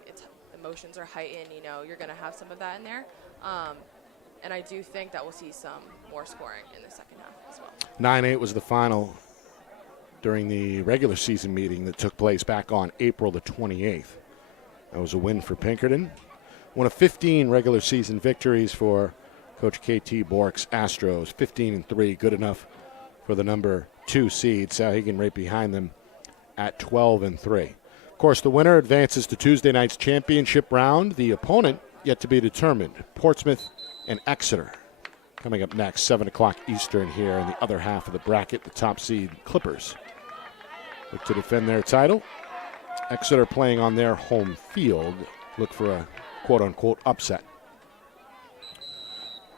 Emotions are heightened. You're going to have some of that in there. And I do think that we'll see some more scoring in the second half as well. 9-8 was the final during the regular season meeting that took place back on April the 28th. That was a win for Pinkerton. One of 15 regular season victories for Coach KT Bork's Astros. 15-3, good enough for the number 2 seed. Souhegan right behind them at 12-3. Of course, the winner advances to Tuesday night's championship round. The opponent yet to be determined. Portsmouth and Exeter coming up next, 7 o'clock Eastern here in the other half of the bracket. The top seed Clippers look to defend their title. Exeter playing on their home field. Look for a quote-unquote upset.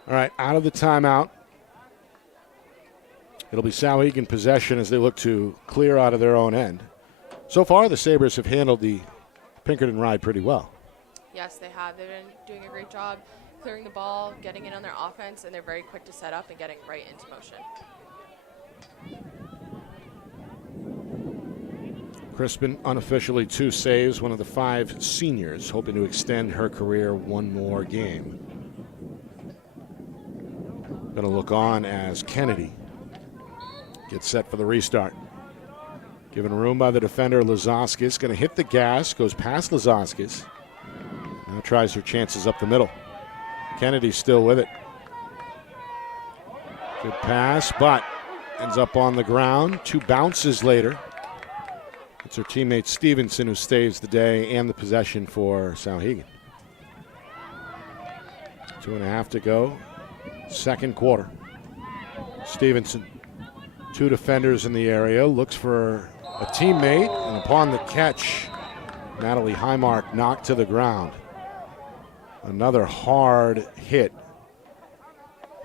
All right, out of the timeout. It'll be Souhegan possession as they look to clear out of their own end. So far, the Sabres have handled the Pinkerton ride pretty well. Yes, they have. They've been doing a great job clearing the ball, getting in on their offense, and they're very quick to set up and getting right into motion. Crispin, unofficially 2 saves, one of the 5 seniors, hoping to extend her career one more game. Going to look on as Kennedy gets set for the restart. Given room by the defender, Lazoskis. Going to hit the gas, goes past Lazoskis. Now tries her chances up the middle. Kennedy's still with it. Good pass, but ends up on the ground. 2 bounces later. It's her teammate Stevenson who stays the day and the possession for Souhegan. 2.5 to go. Second quarter. Stevenson, 2 defenders in the area, looks for a teammate, and upon the catch, Natalie Highmark knocked to the ground. Another hard hit.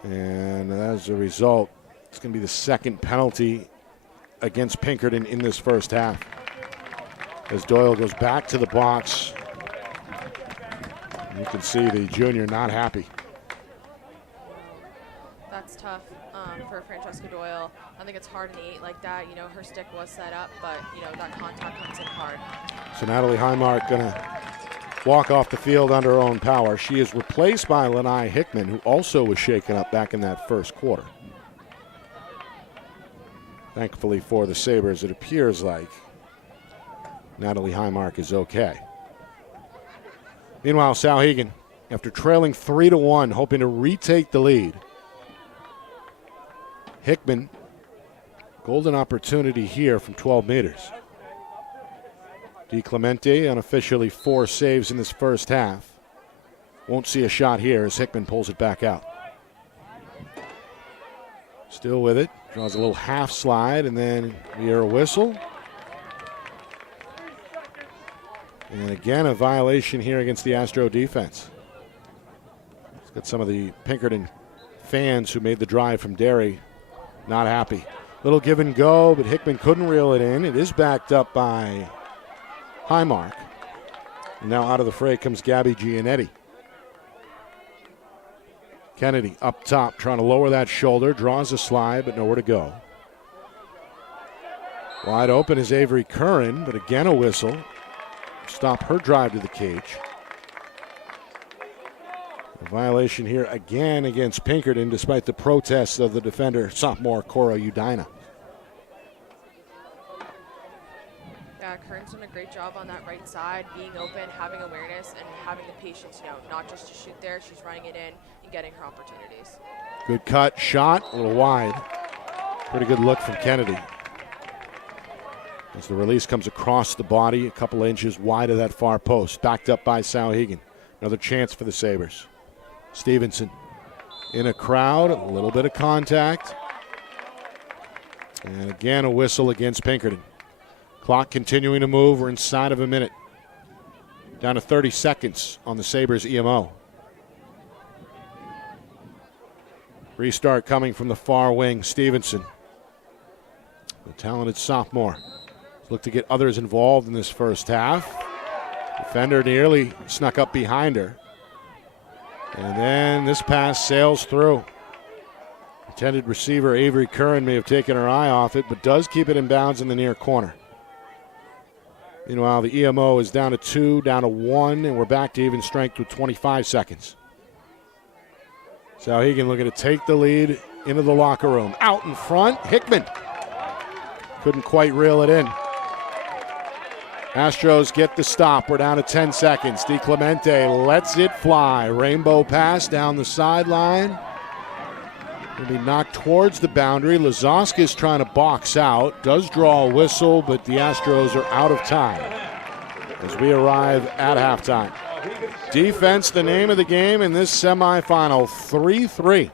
And as a result, it's going to be the second penalty against Pinkerton in this first half. As Doyle goes back to the box, you can see the junior not happy. That's tough for Francesca Doyle. I think it's hard in the 8 like that. Her stick was set up, but, that contact comes in hard. So Natalie Highmark going to walk off the field under her own power. She is replaced by Lanai Hickman, who also was shaken up back in that first quarter. Thankfully for the Sabres, it appears like Natalie Highmark is okay. Meanwhile, Souhegan, after trailing 3-1, hoping to retake the lead. Hickman, golden opportunity here from 12 meters. DiClemente unofficially 4 saves in this first half. Won't see a shot here as Hickman pulls it back out. Still with it, draws a little half slide, and then we hear a whistle. And again, a violation here against the Astro defense. It's got some of the Pinkerton fans who made the drive from Derry not happy. Little give and go, but Hickman couldn't reel it in. It is backed up by Highmark. And now out of the fray comes Gabby Gianetti. Kennedy up top trying to lower that shoulder, draws a slide, but nowhere to go. Wide open is Avery Curran, but again a whistle. Stop her drive to the cage. A violation here again against Pinkerton despite the protests of the defender, sophomore Cora Udina. Yeah, Curran's done a great job on that right side, being open, having awareness, and having the patience, not just to shoot there. She's running it in and getting her opportunities. Good cut, shot, a little wide. Pretty good look from Kennedy. As the release comes across the body, a couple of inches wide of that far post. Backed up by Souhegan. Another chance for the Sabres. Stevenson in a crowd, a little bit of contact. And again, a whistle against Pinkerton. Clock continuing to move. We're inside of a minute. Down to 30 seconds on the Sabres EMO. Restart coming from the far wing. Stevenson, the talented sophomore, looked to get others involved in this first half. Defender nearly snuck up behind her. And then this pass sails through. Intended receiver Avery Curran may have taken her eye off it, but does keep it in bounds in the near corner. Meanwhile, the EMO is down to 2, down to 1, and we're back to even strength with 25 seconds. Souhegan looking to take the lead into the locker room. Out in front, Hickman. Couldn't quite reel it in. Astros get the stop. We're down to 10 seconds. DiClemente lets it fly. Rainbow pass down the sideline. Going to be knocked towards the boundary. Lazoska's trying to box out. Does draw a whistle, but the Astros are out of time as we arrive at halftime. Defense, the name of the game in this semifinal. 3-3.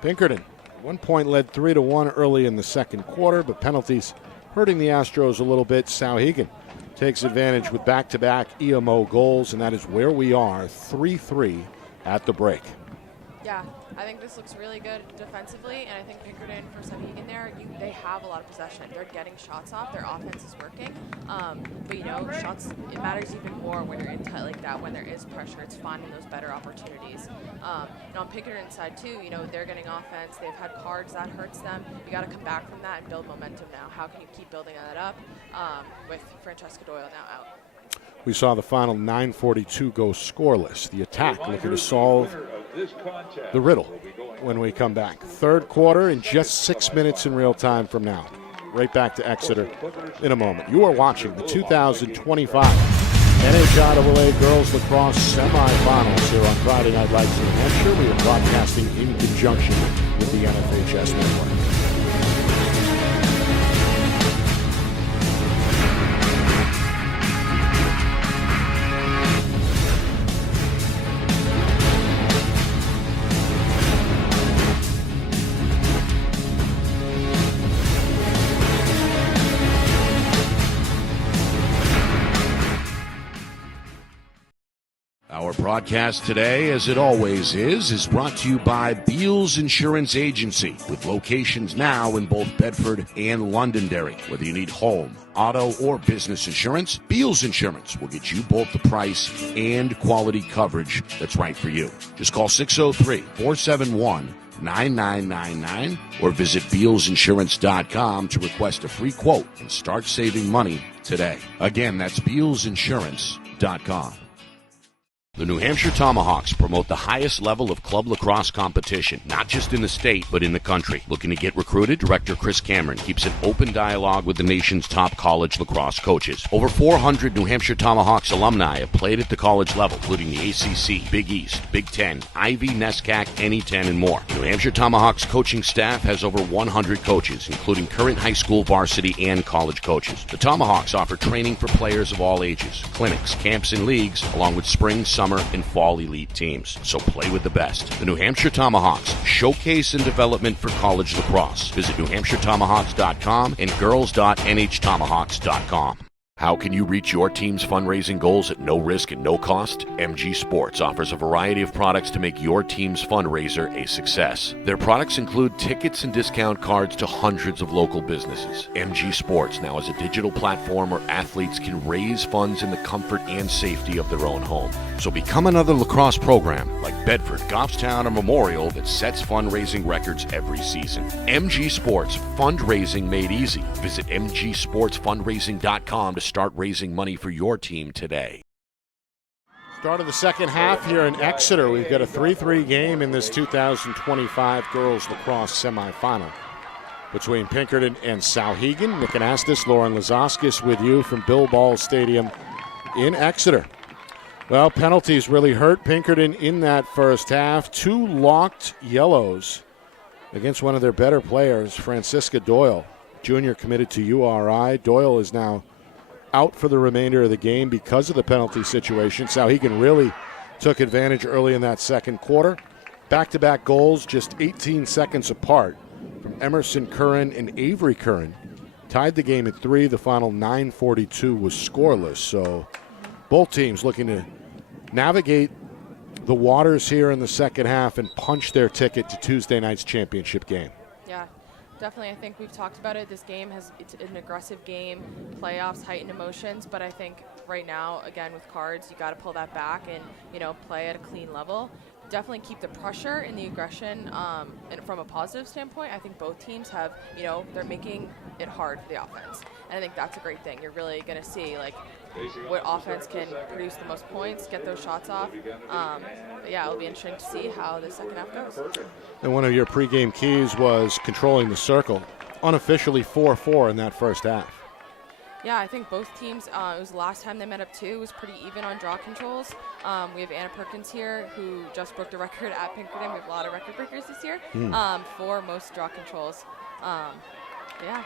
Pinkerton, 1 point led 3-1 early in the second quarter, but penalties hurting the Astros a little bit. Souhegan takes advantage with back-to-back EMO goals, and that is where we are, 3-3 at the break. Yeah, I think this looks really good defensively, and I think Pinkerton for Souhegan there, they have a lot of possession. They're getting shots off. Their offense is working. But, shots, it matters even more when you're in tight like that. When there is pressure, it's finding those better opportunities. And on Pinkerton's side, too, they're getting offense. They've had cards that hurts them. You got to come back from that and build momentum now. How can you keep building that up with Francesca Doyle now out? We saw the final 9:42 go scoreless. The attack looking to solve the riddle when we come back. Third quarter in just 6 minutes in real time from now. Right back to Exeter in a moment. You are watching the 2025 NHIAA Girls Lacrosse Semifinals here on Friday Night Lights in New Hampshire. We are broadcasting in conjunction with the NFHS Network. Our broadcast today, as it always is brought to you by Beals Insurance Agency, with locations now in both Bedford and Londonderry. Whether you need home, auto, or business insurance, Beals Insurance will get you both the price and quality coverage that's right for you. Just call 603-471-9999 or visit BealsInsurance.com to request a free quote and start saving money today. Again, that's BealsInsurance.com. The New Hampshire Tomahawks promote the highest level of club lacrosse competition, not just in the state, but in the country. Looking to get recruited? Director Chris Cameron keeps an open dialogue with the nation's top college lacrosse coaches. Over 400 New Hampshire Tomahawks alumni have played at the college level, including the ACC, Big East, Big Ten, Ivy, NESCAC, NE10, and more. New Hampshire Tomahawks coaching staff has over 100 coaches, including current high school varsity and college coaches. The Tomahawks offer training for players of all ages, clinics, camps, and leagues, along with spring, summer, and fall elite teams. So play with the best. The New Hampshire Tomahawks, showcase and development for college lacrosse. Visit NewHampshireTomahawks.com and girls.nhtomahawks.com. How can you reach your team's fundraising goals at no risk and no cost? MG Sports offers a variety of products to make your team's fundraiser a success. Their products include tickets and discount cards to hundreds of local businesses. MG Sports now has a digital platform where athletes can raise funds in the comfort and safety of their own home. So become another lacrosse program like Bedford, Goffstown, or Memorial that sets fundraising records every season. MG Sports, fundraising made easy. Visit mgsportsfundraising.com to start raising money for your team today. Start of the second half here in Exeter. We've got a 3-3 game in this 2025 girls lacrosse semifinal between Pinkerton and Souhegan. Nick Anastas, Lauren Lazoskis with you from Bill Ball Stadium in Exeter. Well, penalties really hurt Pinkerton in that first half. 2 locked yellows against one of their better players, Francisca Doyle, junior committed to URI. Doyle is now out for the remainder of the game because of the penalty situation. Souhegan really took advantage early in that second quarter. Back-to-back goals just 18 seconds apart from Emerson Curran and Avery Curran. Tied the game at 3. The final 9:42 was scoreless. So both teams looking to navigate the waters here in the second half and punch their ticket to Tuesday night's championship game. Yeah. Definitely, I think we've talked about it. This game it's an aggressive game, playoffs, heightened emotions, but I think right now, again, with cards, you got to pull that back and, play at a clean level. Definitely keep the pressure and the aggression, and from a positive standpoint, I think both teams have, they're making it hard for the offense. And I think that's a great thing. You're really going to see, what offense can produce the most points, get those shots off. But yeah, it'll be interesting to see how the second half goes. And one of your pregame keys was controlling the circle. Unofficially 4-4 in that first half. Yeah, I think both teams, it was the last time they met up too. It was pretty even on draw controls. We have Anna Perkins here, who just broke the record at Pinkerton. We have a lot of record breakers this year for most draw controls. Yeah.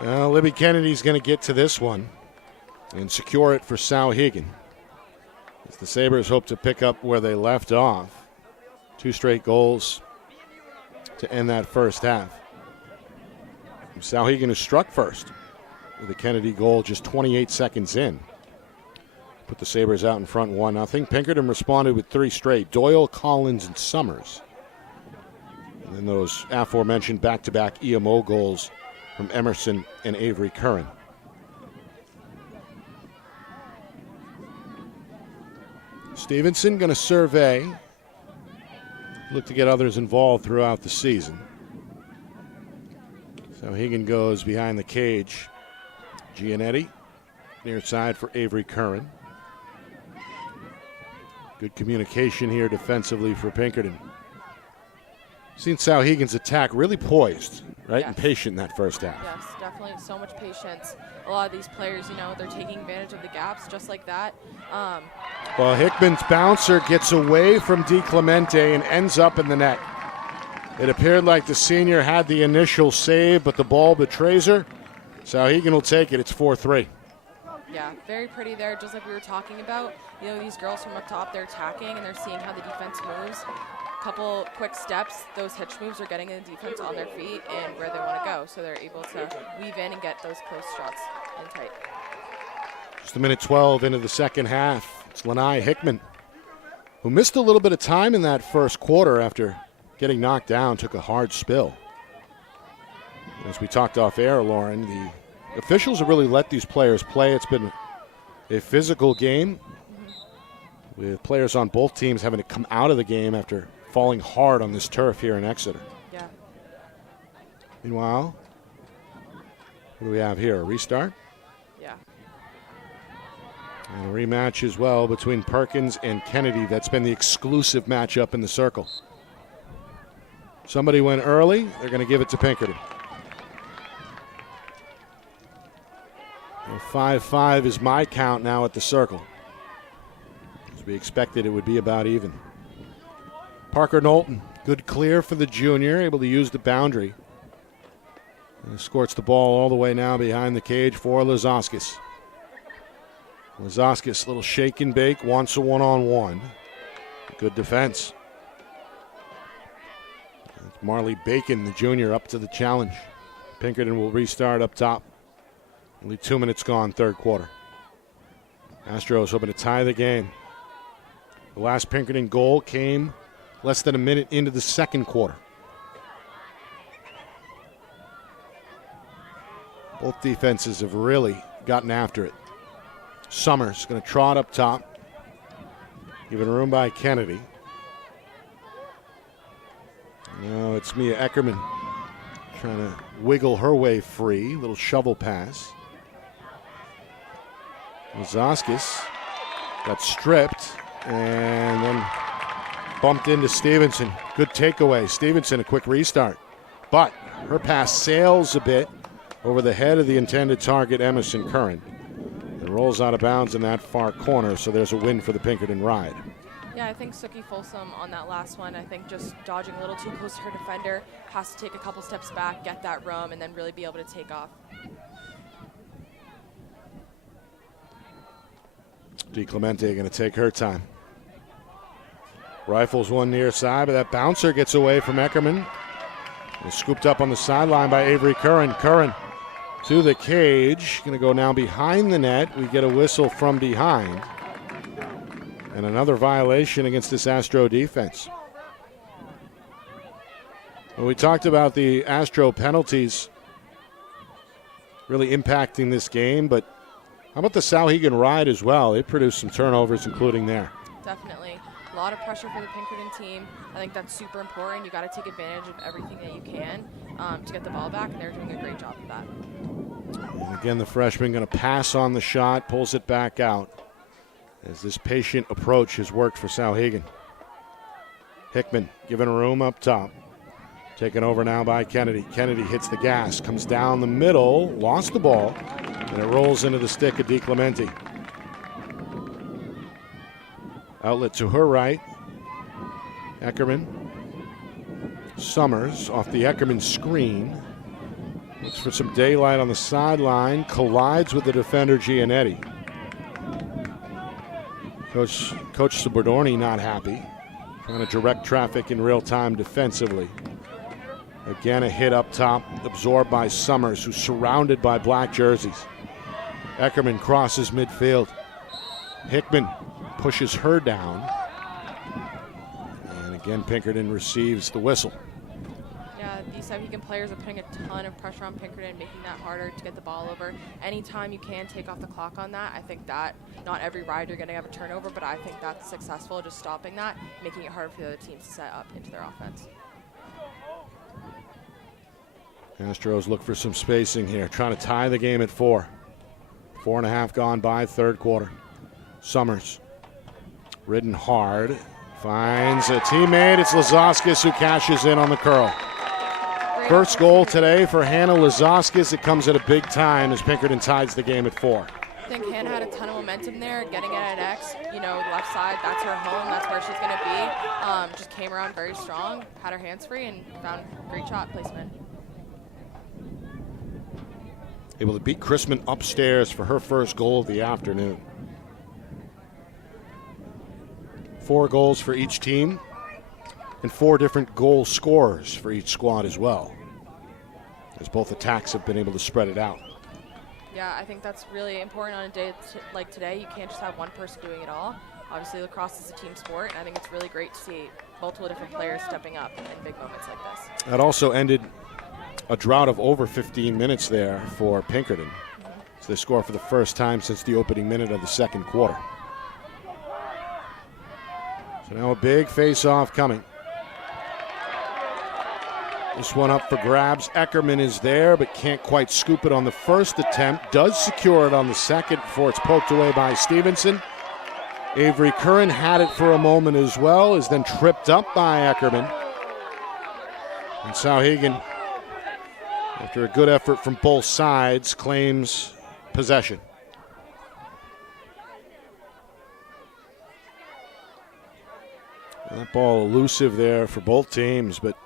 Well, Libby Kennedy's going to get to this one and secure it for Souhegan, as the Sabres hope to pick up where they left off. 2 straight goals to end that first half. Souhegan is struck first with a Kennedy goal just 28 seconds in. Put the Sabres out in front 1-0. Pinkerton responded with 3 straight. Doyle, Collins, and Summers. And then those aforementioned back-to-back EMO goals from Emerson and Avery Curran. Stevenson going to survey. Look to get others involved throughout the season. Souhegan goes behind the cage. Gianetti near side for Avery Curran. Good communication here defensively for Pinkerton. Seen Souhegan's attack really poised, right? Yes. And patient in that first half. Yes, definitely. So much patience. A lot of these players, they're taking advantage of the gaps just like that. Well, Hickman's bouncer gets away from DiClemente and ends up in the net. It appeared like the senior had the initial save, but the ball betrays her. Souhegan will take it. It's 4-3. Yeah, very pretty there, just like we were talking about. These girls from up top, they're attacking and they're seeing how the defense moves. Couple quick steps, those hitch moves are getting the defense on their feet and where they want to go, so they're able to weave in and get those close shots in tight. Just a minute 12 into the second half. It's Lanai Hickman, who missed a little bit of time in that first quarter after getting knocked down, took a hard spill. As we talked off air, Lauren, the officials have really let these players play. It's been a physical game with players on both teams having to come out of the game after falling hard on this turf here in Exeter. Yeah. Meanwhile, what do we have here? A restart? Yeah. And a rematch as well between Perkins and Kennedy. That's been the exclusive matchup in the circle. Somebody went early. They're going to give it to Pinkerton. 5-5 is my count now at the circle. As we expected, it would be about even. Parker Knowlton, good clear for the junior, able to use the boundary. And escorts the ball all the way now behind the cage for Lizauskas. Lizauskas, little shake and bake, wants a one-on-one. Good defense. It's Marley Bacon, the junior, up to the challenge. Pinkerton will restart up top. Only 2 minutes gone, third quarter. Astros hoping to tie the game. The last Pinkerton goal came less than a minute into the second quarter. Both defenses have really gotten after it. Summers going to trot up top. Given room by Kennedy. Now it's Mia Eckerman trying to wiggle her way free. Little shovel pass. Lizauskas got stripped and then bumped into Stevenson. Good takeaway. Stevenson, a quick restart. But her pass sails a bit over the head of the intended target, Emerson Curran. It rolls out of bounds in that far corner, so there's a win for the Pinkerton Ride. Yeah, I think Suki Folsom on that last one, I think just dodging a little too close to her defender, has to take a couple steps back, get that room, and then really be able to take off. DiClemente going to take her time. Rifles one near side, but that bouncer gets away from Eckerman. It's scooped up on the sideline by Avery Curran. Curran to the cage. Going to go now behind the net. We get a whistle from behind. And another violation against this Astro defense. Well, we talked about the Astro penalties really impacting this game, but how about the Souhegan Ride as well? They produced some turnovers, including there. Definitely. A lot of pressure for the Pinkerton team. I think that's super important. You got to take advantage of everything that you can to get the ball back, and they're doing a great job of that. And again, the freshman going to pass on the shot, pulls it back out, as this patient approach has worked for Souhegan. Hickman given room up top. Taken over now by Kennedy. Kennedy hits the gas, comes down the middle, lost the ball, and it rolls into the stick of DiClemente. Outlet to her right. Eckerman. Summers off the Eckerman screen. Looks for some daylight on the sideline. Collides with the defender Gianetti. Coach Sabordorni not happy. Trying to direct traffic in real time defensively. Again, a hit up top, absorbed by Summers, who's surrounded by black jerseys. Eckerman crosses midfield. Hickman pushes her down. And again, Pinkerton receives the whistle. Yeah, these Souhegan players are putting a ton of pressure on Pinkerton, making that harder to get the ball over. Anytime you can take off the clock on that, I think that not every ride you're going to have a turnover, but I think that's successful, just stopping that, making it harder for the other teams to set up into their offense. Astros look for some spacing here, trying to tie the game at 4. 4.5 gone by, third quarter. Summers, ridden hard, finds a teammate. It's Lizauskas who cashes in on the curl. First goal today for Hannah Lizauskas. It comes at a big time as Pinkerton ties the game at 4. I think Hannah had a ton of momentum there, getting it at X. You know, left side, that's her home, that's where she's going to be. Just came around very strong, had her hands free, and found great shot placement. Able to beat Chrisman upstairs for her first goal of the afternoon. 4 goals for each team and 4 different goal scorers for each squad as well, as both attacks have been able to spread it out. Yeah, I think that's really important on a day like today. You can't just have one person doing it all. Obviously, lacrosse is a team sport, and I think it's really great to see multiple different players stepping up in big moments like this. That also ended a drought of over 15 minutes there for Pinkerton. So they score for the first time since the opening minute of the second quarter. So now a big face-off coming. This one up for grabs. Eckerman is there, but can't quite scoop it on the first attempt. Does secure it on the second before it's poked away by Stevenson. Avery Curran had it for a moment as well, is then tripped up by Eckerman. And Souhegan, after a good effort from both sides, claims possession. That ball elusive there for both teams, but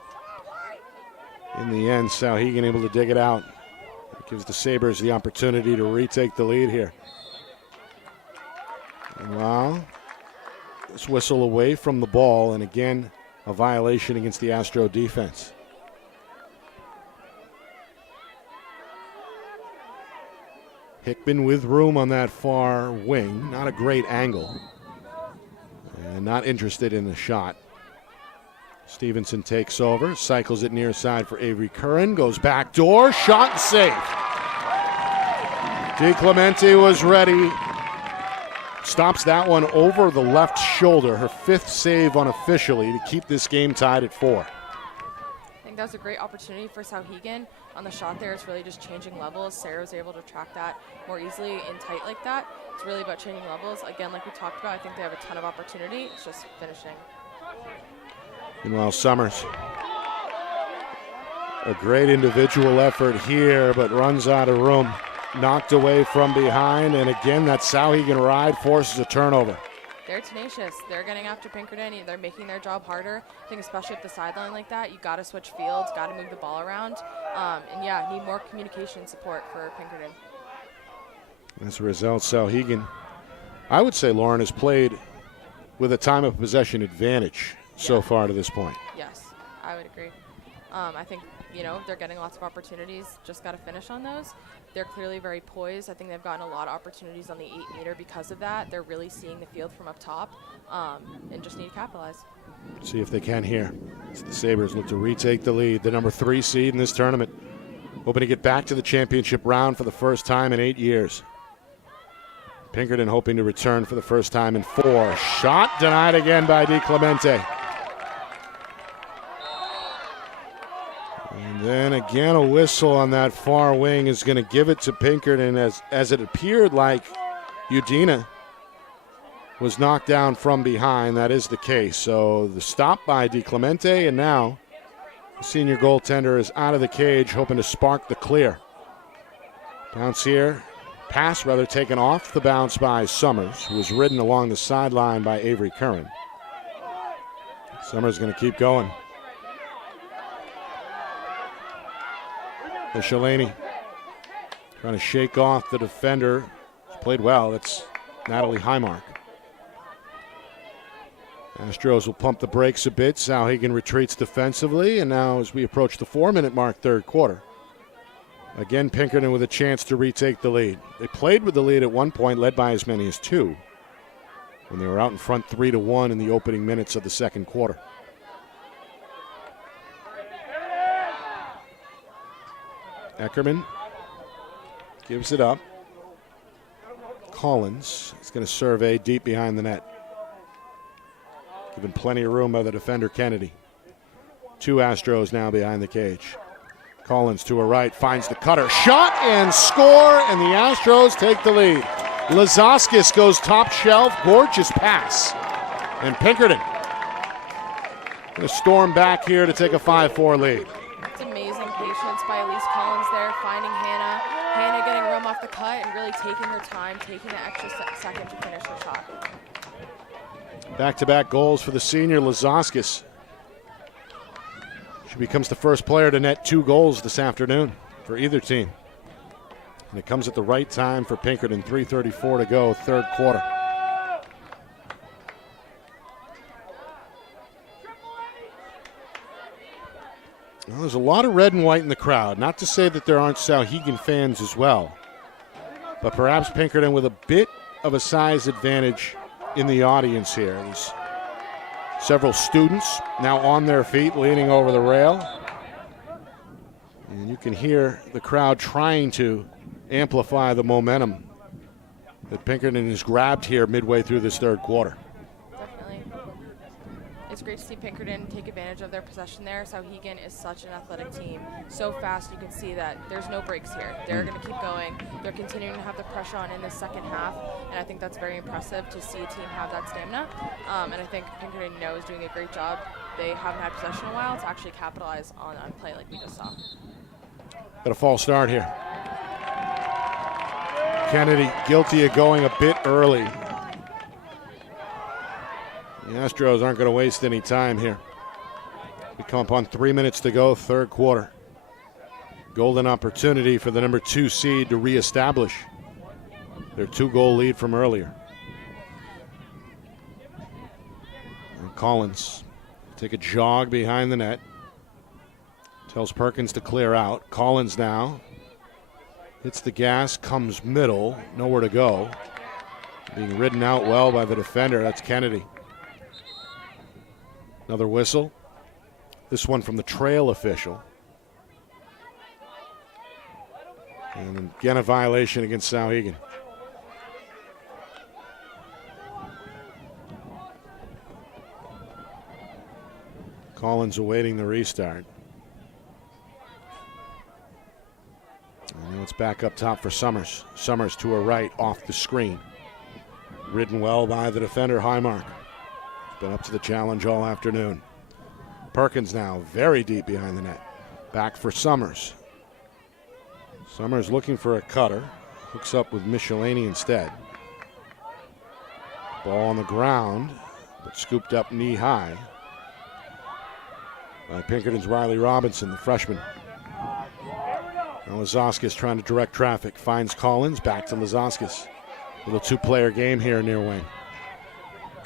in the end, Souhegan able to dig it out. It gives the Sabres the opportunity to retake the lead here. And wow, this whistle away from the ball, and again, a violation against the Astro defense. Hickman with room on that far wing, not a great angle, and not interested in the shot. Stevenson takes over, cycles it near side for Avery Curran, goes back door, shot and save. DiClemente was ready, stops that one over the left shoulder, her fifth save unofficially to keep this game tied at 4. I think that was a great opportunity for Souhegan. On the shot there, it's really just changing levels. Sarah was able to track that more easily in tight like that. It's really about changing levels. Again, like we talked about, I think they have a ton of opportunity. It's just finishing. Meanwhile, Summers, a great individual effort here, but runs out of room. Knocked away from behind, and again, that Souhegan ride forces a turnover. They're tenacious. They're getting after Pinkerton. They're making their job harder. I think especially at the sideline like that, you got to switch fields, got to move the ball around. And yeah, need more communication support for Pinkerton. As a result, Souhegan, I would say Lauren has played with a time of possession advantage so far to this point. Yes, I would agree. I think, they're getting lots of opportunities. Just got to finish on those. They're clearly very poised. I think they've gotten a lot of opportunities on the 8-meter because of that. They're really seeing the field from up top and just need to capitalize. See if they can here. As the Sabres look to retake the lead. The number 3 seed in this tournament, hoping to get back to the championship round for the first time in 8 years. Pinkerton hoping to return for the first time in 4. Shot denied again by DiClemente. And then again, a whistle on that far wing is going to give it to Pinkerton as it appeared like Udina was knocked down from behind. That is the case. So the stop by DiClemente, and now the senior goaltender is out of the cage, hoping to spark the clear. Bounce here. Pass rather taken off the bounce by Summers, who was ridden along the sideline by Avery Curran. Summers going to keep going. Michelini trying to shake off the defender. She's played well. That's Natalie Highmark. Astros will pump the brakes a bit. Souhegan retreats defensively, and now as we approach the 4-minute mark, third quarter, again Pinkerton with a chance to retake the lead. They played with the lead at one point, led by as many as 2, when they were out in front 3-1 in the opening minutes of the second quarter. Eckerman gives it up. Collins is going to survey deep behind the net. Given plenty of room by the defender Kennedy. 2 Astros now behind the cage. Collins to her right, finds the cutter. Shot and score, and the Astros take the lead. Lazaskis goes top shelf, gorgeous pass. And Pinkerton going to storm back here to take a 5-4 lead. It's amazing patience by Elise Collins there, finding Hannah. Hannah getting room off the cut and really taking her time, taking the extra second to finish her shot. Back-to-back goals for the senior Lazaskis. She becomes the first player to net 2 goals this afternoon for either team. And it comes at the right time for Pinkerton. 3:34 to go, third quarter. Well, there's a lot of red and white in the crowd. Not to say that there aren't Souhegan fans as well. But perhaps Pinkerton with a bit of a size advantage in the audience here. There's several students now on their feet, leaning over the rail. And you can hear the crowd trying to amplify the momentum that Pinkerton has grabbed here midway through this third quarter. Definitely. It's great to see Pinkerton take advantage of their possession there. Souhegan is such an athletic team, so fast. You can see that there's no breaks here. They're going to keep going. They're continuing to have the pressure on in the second half, and I think that's very impressive to see a team have that stamina. And I think Pinkerton, is doing a great job. They haven't had possession in a while to actually capitalize on play like we just saw. Got a false start here. Kennedy guilty of going a bit early. The Astros aren't going to waste any time here. We come up on 3 minutes to go, third quarter. Golden opportunity for the number 2 seed to reestablish their 2-goal lead from earlier. And Collins take a jog behind the net. Tells Perkins to clear out. Collins now hits the gas, comes middle, nowhere to go. Being ridden out well by the defender, that's Kennedy. Another whistle. This one from the trail official. And again a violation against Souhegan. Collins awaiting the restart. And now it's back up top for Summers. Summers to her right, off the screen. Ridden well by the defender, Highmark. Been up to the challenge all afternoon. Perkins now very deep behind the net. Back for Summers. Summers looking for a cutter. Hooks up with Michelini instead. Ball on the ground, but scooped up knee high by Pinkerton's Riley Robinson, the freshman. Now Lazauskas trying to direct traffic. Finds Collins, back to Lazauskas. Little two-player game here near wing.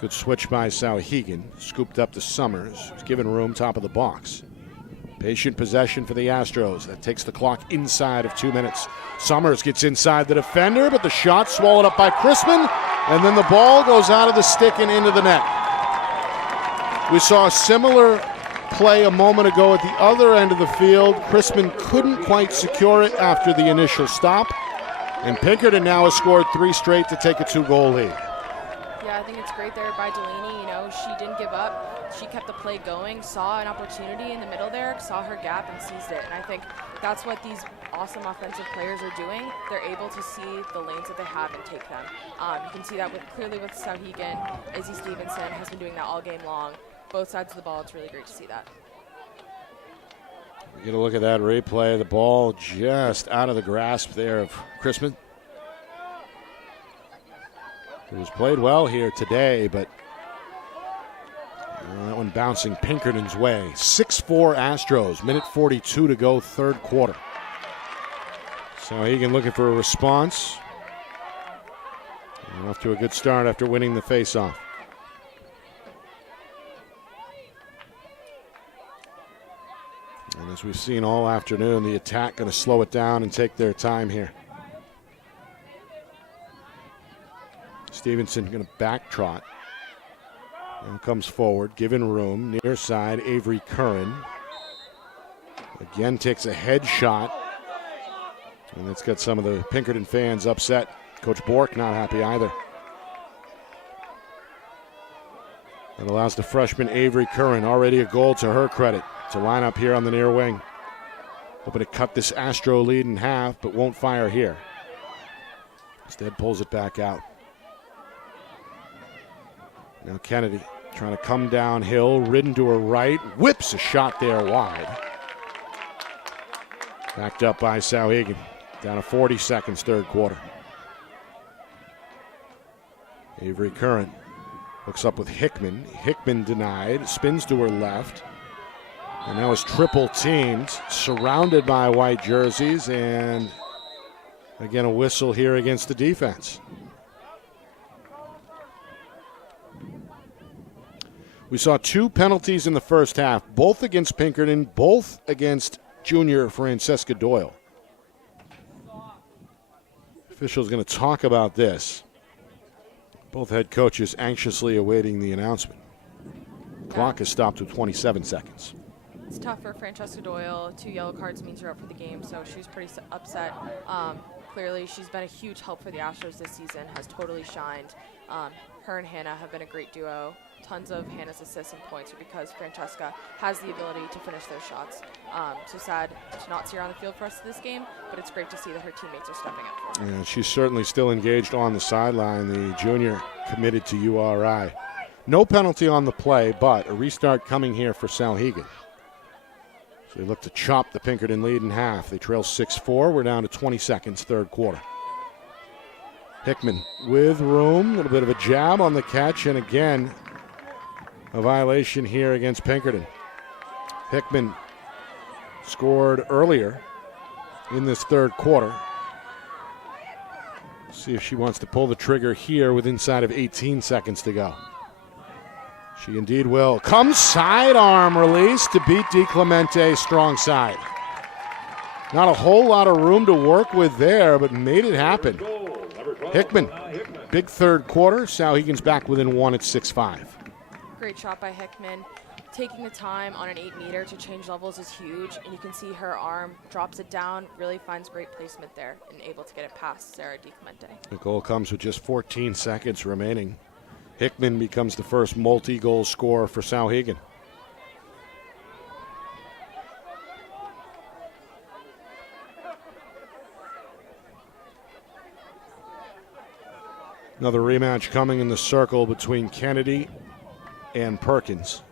Good switch by Souhegan. Scooped up to Summers. He's given room, top of the box. Patient possession for the Astros. That takes the clock inside of 2 minutes. Summers gets inside the defender, but the shot swallowed up by Chrisman, and then the ball goes out of the stick and into the net. We saw a similar play a moment ago at the other end of the field. Chrisman couldn't quite secure it after the initial stop, and Pinkerton now has scored 3 straight to take a 2-goal lead. Yeah, I think it's great there by Delaney. She didn't give up. She kept the play going, saw an opportunity in the middle there, saw her gap, and seized it. And I think that's what these awesome offensive players are doing. They're able to see the lanes that they have and take them. You can see that clearly with Souhegan. Izzy Stevenson has been doing that all game long. Both sides of the ball, it's really great to see that. Get a look at that replay. The ball just out of the grasp there of Chrisman. It was played well here today, but that one bouncing Pinkerton's way. 6-4 Astros, minute 42 to go, third quarter. Souhegan looking for a response. And off to a good start after winning the faceoff. And as we've seen all afternoon, the attack going to slow it down and take their time here. Stevenson going to back trot. Now comes forward, given room, near side, Avery Curran. Again takes a head shot. And that's got some of the Pinkerton fans upset. Coach Bork not happy either. That allows the freshman Avery Curran, already a goal to her credit, to line up here on the near wing. Hoping to cut this Astro lead in half, but won't fire here. Instead pulls it back out. Now Kennedy trying to come downhill, ridden to her right, whips a shot there wide. Backed up by Souhegan. Down to 40 seconds, third quarter. Avery Curran hooks up with Hickman. Hickman denied, spins to her left. And now is triple teamed, surrounded by white jerseys, and again a whistle here against the defense. We saw 2 penalties in the first half, both against Pinkerton, both against junior Francesca Doyle. Officials going to talk about this. Both head coaches anxiously awaiting the announcement. Clock is stopped with 27 seconds. It's tough for Francesca Doyle. 2 yellow cards means you're up for the game, so she was pretty upset. Clearly, she's been a huge help for the Astros this season, has totally shined. Her and Hannah have been a great duo. tons of Hannah's assists and points are because Francesca has the ability to finish those shots. So sad to not see her on the field for us this game, but it's great to see that her teammates are stepping up for her. Yeah, she's certainly still engaged on the sideline, the junior committed to URI. No penalty on the play, but a restart coming here for Souhegan. So they look to chop the Pinkerton lead in half. They trail 6-4. We're down to 20 seconds, third quarter. Hickman with room, a little bit of a jab on the catch, and again, a violation here against Pinkerton. Hickman scored earlier in this third quarter. See if she wants to pull the trigger here with inside of 18 seconds to go. She indeed will. Comes sidearm release to beat DiClemente strong side. Not a whole lot of room to work with there, but made it happen. Hickman, big third quarter. Souhegan's back within one at 6-5. Great shot by Hickman. Taking the time on an 8-meter to change levels is huge, and you can see her arm drops it down, really finds great placement there, and able to get it past Sarah DiClemente. The goal comes with just 14 seconds remaining. Hickman becomes the first multi-goal scorer for Souhegan. Another rematch coming in the circle between Kennedy and Perkins.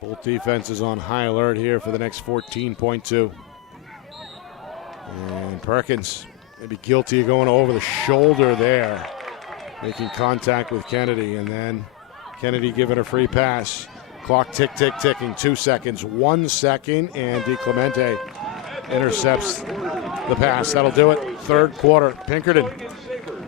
Both defenses on high alert here for the next 14.2. And Perkins maybe guilty of going over the shoulder there, making contact with Kennedy, and then Kennedy giving a free pass. Clock ticking, 2 seconds, 1 second, and DiClemente intercepts the pass. That'll do it. Third quarter. Pinkerton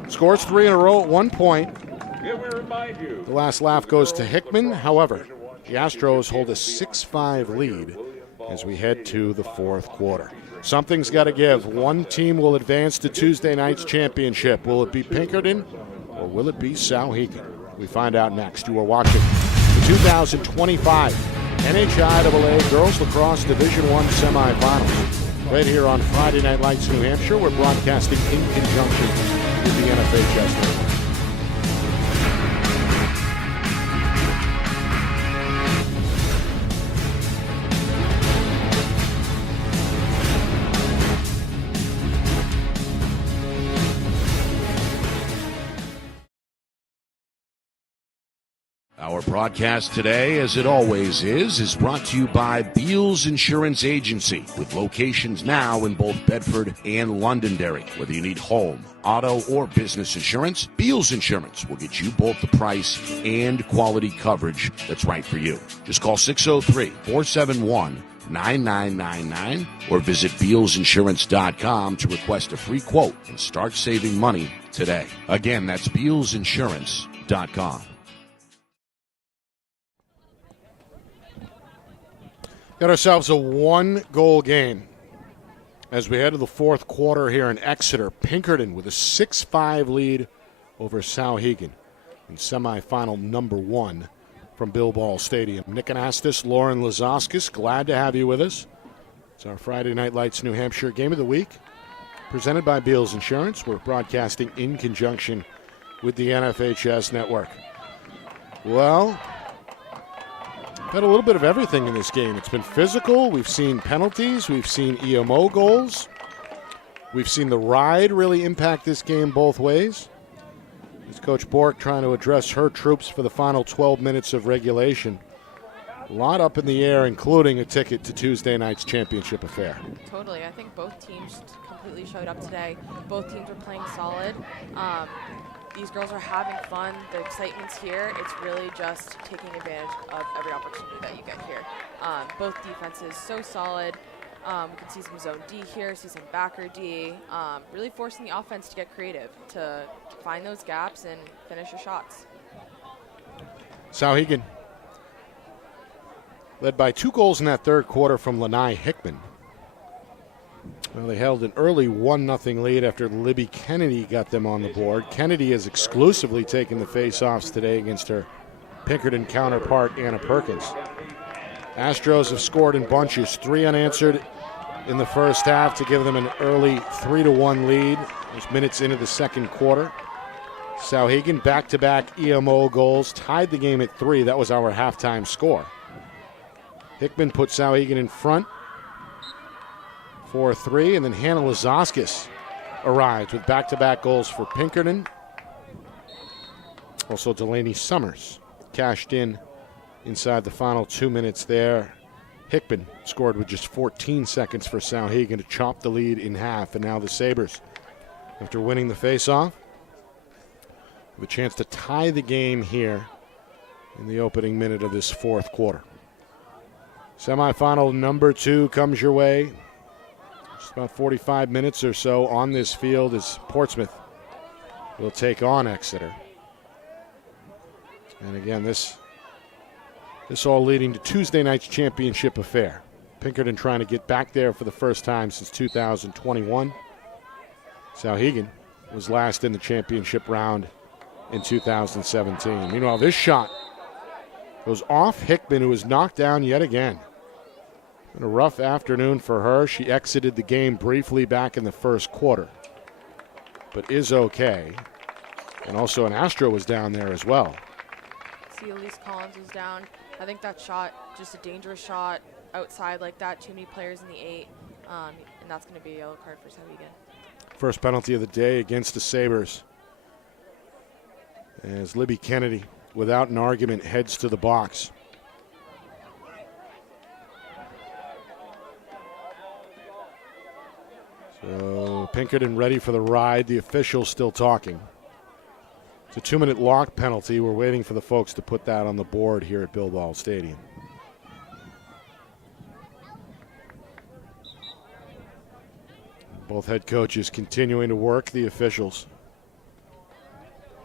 scores 3 in a row at 1 point. The last laugh goes to Hickman. However, the Astros hold a 6-5 lead as we head to the fourth quarter. Something's got to give. One team will advance to Tuesday night's championship. Will it be Pinkerton or will it be Souhegan? We find out next. You are watching the 2025 NHIAA Girls Lacrosse Division I Semifinals. Right here on Friday Night Lights, New Hampshire. We're broadcasting in conjunction with the NFHS Network. Our broadcast today, as it always is brought to you by Beals Insurance Agency, with locations now in both Bedford and Londonderry. Whether you need home, auto, or business insurance, Beals Insurance will get you both the price and quality coverage that's right for you. Just call 603-471-9999 or visit BealsInsurance.com to request a free quote and start saving money today. Again, that's BealsInsurance.com. Got ourselves a 1-goal game as we head to the fourth quarter here in Exeter. Pinkerton with a 6-5 lead over Souhegan in semifinal number 1 from Bill Ball Stadium. Nick Anastas, Lauren Lazoskis, glad to have you with us. It's our Friday Night Lights New Hampshire Game of the Week, presented by Beals Insurance. We're broadcasting in conjunction with the NFHS Network. Well, had a little bit of everything in this game. It's been physical. We've seen penalties. We've seen EMO goals. We've seen the ride really impact this game both ways. It's Coach Bork trying to address her troops for the final 12 minutes of regulation. A lot up in the air, including a ticket to Tuesday night's championship affair. Totally. I think both teams completely showed up today. Both teams were playing solid. These girls are having fun. The excitement's here. It's really just taking advantage of every opportunity that you get here. Both defenses so solid. We can see some zone D here, see some backer D. Really forcing the offense to get creative, to find those gaps and finish your shots. Souhegan led by 2 goals in that third quarter from Lanai Hickman. Well, they held an early 1-0 lead after Libby Kennedy got them on the board. Kennedy has exclusively taken the face-offs today against her Pinkerton counterpart Anna Perkins. Astros have scored in bunches, 3 unanswered in the first half to give them an early 3-1 lead. There's minutes into the second quarter. Souhegan back-to-back EMO goals, tied the game at 3. That was our halftime score. Hickman put Souhegan in front 4-3, and then Hannah Lazaskis arrived with back-to-back goals for Pinkerton. Also Delaney Summers cashed in inside the final 2 minutes there. Hickman scored with just 14 seconds for Souhegan to chop the lead in half, and now the Sabres, after winning the faceoff, have a chance to tie the game here in the opening minute of this fourth quarter. Semifinal number 2 comes your way. Just about 45 minutes or so on this field as Portsmouth will take on Exeter. And again, this all leading to Tuesday night's championship affair. Pinkerton trying to get back there for the first time since 2021. Souhegan was last in the championship round in 2017. Meanwhile, this shot goes off Hickman, who was knocked down yet again. Been a rough afternoon for her. She exited the game briefly back in the first quarter, but is okay. And also an Astro was down there as well. See, Elise Collins was down. I think that shot, just a dangerous shot outside like that. Too many players in the 8, and that's going to be a yellow card for Souhegan. First penalty of the day against the Sabres, as Libby Kennedy, without an argument, heads to the box. So Pinkerton ready for the ride. The officials still talking. It's a 2-minute lock penalty. We're waiting for the folks to put that on the board here at Bilbao Stadium. Both head coaches continuing to work the officials.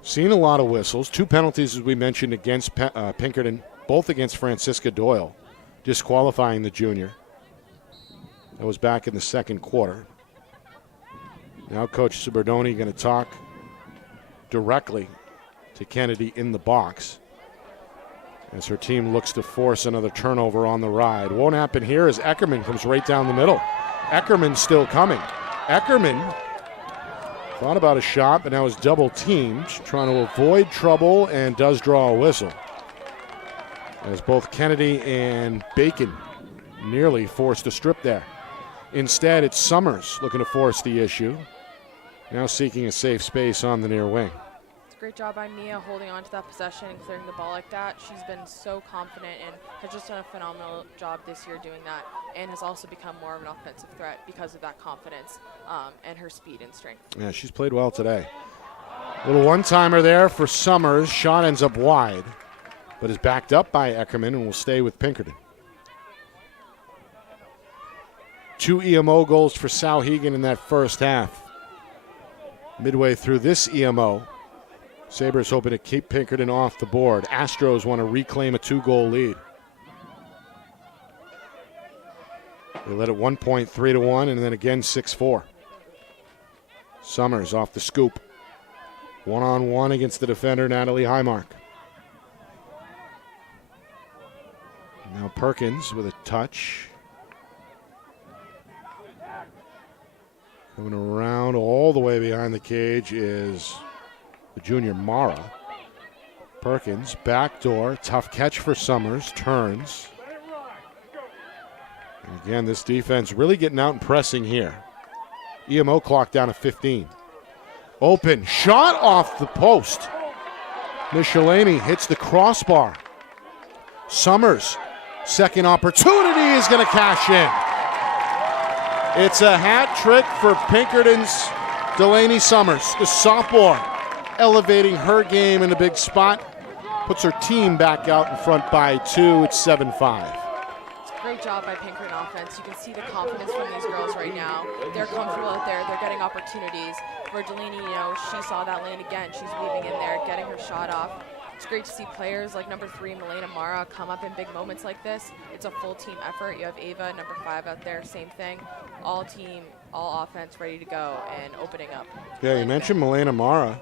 Seen a lot of whistles. 2 penalties, as we mentioned, against Pinkerton, both against Francisca Doyle, disqualifying the junior. That was back in the second quarter. Now Coach Suberdoni going to talk directly to Kennedy in the box as her team looks to force another turnover on the ride. Won't happen here as Eckerman comes right down the middle. Eckerman still coming. Eckerman thought about a shot, but now is double teamed, trying to avoid trouble, and does draw a whistle, as both Kennedy and Bacon nearly forced a strip there. Instead, it's Summers looking to force the issue, now seeking a safe space on the near wing. It's a great job by Mia holding on to that possession and clearing the ball like that. She's been so confident and has just done a phenomenal job this year doing that, and has also become more of an offensive threat because of that confidence and her speed and strength. Yeah, she's played well today. Little one-timer there for Summers. Shot ends up wide, but is backed up by Eckerman and will stay with Pinkerton. 2 EMO goals for Souhegan in that first half. Midway through this EMO, Sabres hoping to keep Pinkerton off the board. Astros want to reclaim a 2-goal lead. They led at one point 3-1, and then again 6-4. Summers off the scoop. 1-on-1 against the defender, Natalie Highmark. Now Perkins with a touch. Coming around all the way behind the cage is the junior Mara. Perkins, backdoor, tough catch for Summers, turns. And again, this defense really getting out and pressing here. EMO clock down to 15. Open, shot off the post. Michelini hits the crossbar. Summers, second opportunity, is going to cash in. It's a hat trick for Pinkerton's Delaney Summers, the sophomore, elevating her game in a big spot. Puts her team back out in front by 2. It's 7-5. Great job by Pinkerton offense. You can see the confidence from these girls right now. They're comfortable out there. They're getting opportunities. For Delaney, she saw that lane again. She's weaving in there, getting her shot off. It's great to see players like number 3, Milena Mara, come up in big moments like this. It's a full team effort. You have Ava, number 5 out there, same thing. All team, all offense ready to go and opening up. Yeah, you mentioned Milena Mara.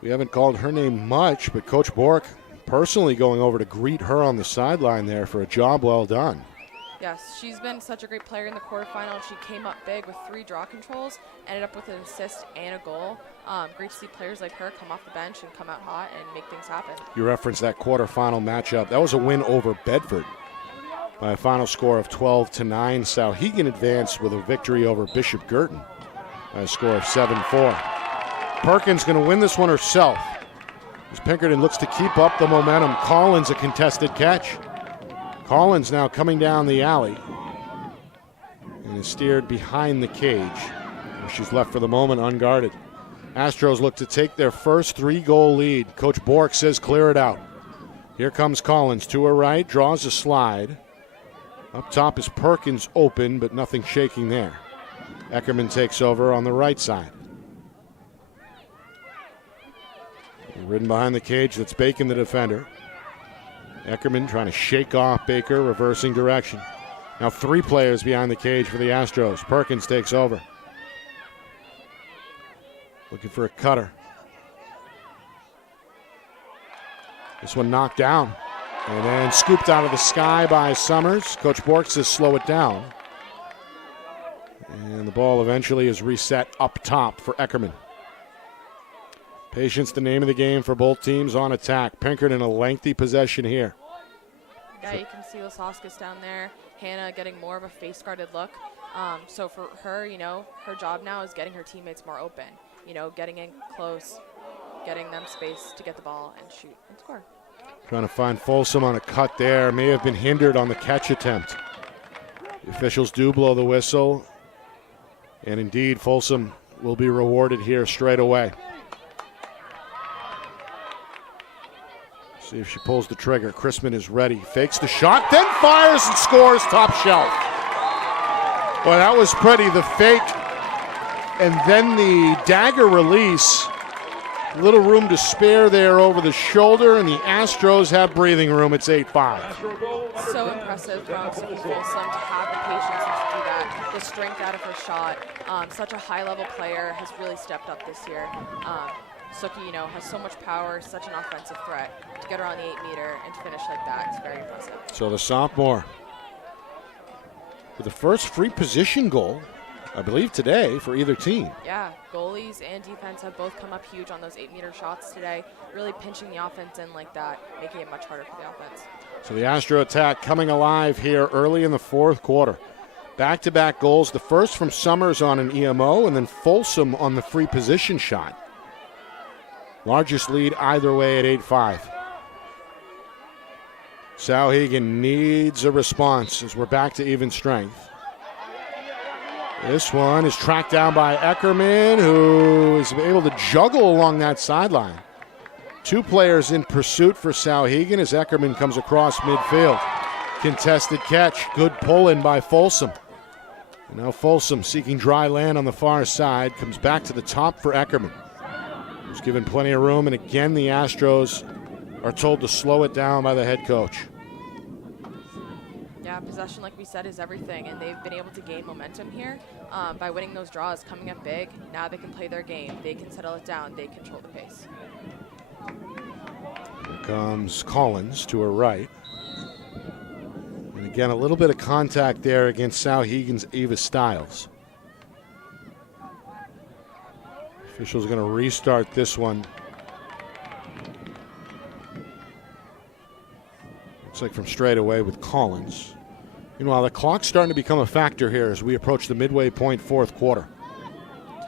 We haven't called her name much, but Coach Bork personally going over to greet her on the sideline there for a job well done. Yes, she's been such a great player in the quarterfinal. She came up big with 3 draw controls, ended up with an assist and a goal. Great to see players like her come off the bench and come out hot and make things happen. You referenced that quarterfinal matchup. That was a win over Bedford by a final score of 12-9. Souhegan advanced with a victory over Bishop Girton by a score of 7-4. Perkins going to win this one herself as Pinkerton looks to keep up the momentum. Collins a contested catch. Collins now coming down the alley and is steered behind the cage. She's left for the moment unguarded. Astros look to take their first 3-goal lead. Coach Bork says clear it out. Here comes Collins to her right, draws a slide. Up top is Perkins open, but nothing shaking there. Eckerman takes over on the right side. Ridden behind the cage, that's Bacon, the defender. Eckerman trying to shake off Baker, reversing direction. Now 3 players behind the cage for the Astros. Perkins takes over. Looking for a cutter. This one knocked down. And then scooped out of the sky by Summers. Coach Bork says slow it down. And the ball eventually is reset up top for Eckerman. Patience, the name of the game for both teams on attack. Pinkerton a lengthy possession here. Yeah, you can see Lasauskas down there. Hannah getting more of a face-guarded look. So for her, her job now is getting her teammates more open. Getting in close, getting them space to get the ball and shoot and score. Trying to find Folsom on a cut there. May have been hindered on the catch attempt. The officials do blow the whistle. And indeed, Folsom will be rewarded here straight away. See if she pulls the trigger. Chrisman is ready. Fakes the shot, then fires and scores top shelf. Well, that was pretty. The fake and then the dagger release. Little room to spare there over the shoulder, and the Astros have breathing room. It's 8-5. So impressive from Sophie Folsom to have the patience and to do that. The strength out of her shot. Such a high-level player, has really stepped up this year. Suki, has so much power, such an offensive threat. To get her on the 8-meter and to finish like that, it's very impressive. So the sophomore with the first free position goal, I believe, today for either team. Yeah, goalies and defense have both come up huge on those 8-meter shots today, really pinching the offense in like that, making it much harder for the offense. So the Astro attack coming alive here early in the fourth quarter. Back-to-back goals, the first from Summers on an EMO and then Folsom on the free position shot. Largest lead either way at 8-5. Souhegan needs a response as we're back to even strength. This one is tracked down by Eckerman, who is able to juggle along that sideline. 2 players in pursuit for Souhegan as Eckerman comes across midfield. Contested catch, good pull-in by Folsom. And now Folsom seeking dry land on the far side, comes back to the top for Eckerman. He's given plenty of room, and again the Astros are told to slow it down by the head coach. Yeah, possession, like we said, is everything, and they've been able to gain momentum here by winning those draws, coming up big. Now they can play their game. They can settle it down. They control the pace. Here comes Collins to her right. And again, a little bit of contact there against Souhegan's Ava Stiles. Officials are going to restart this one. Looks like from straight away with Collins. Meanwhile, the clock's starting to become a factor here as we approach the midway point fourth quarter.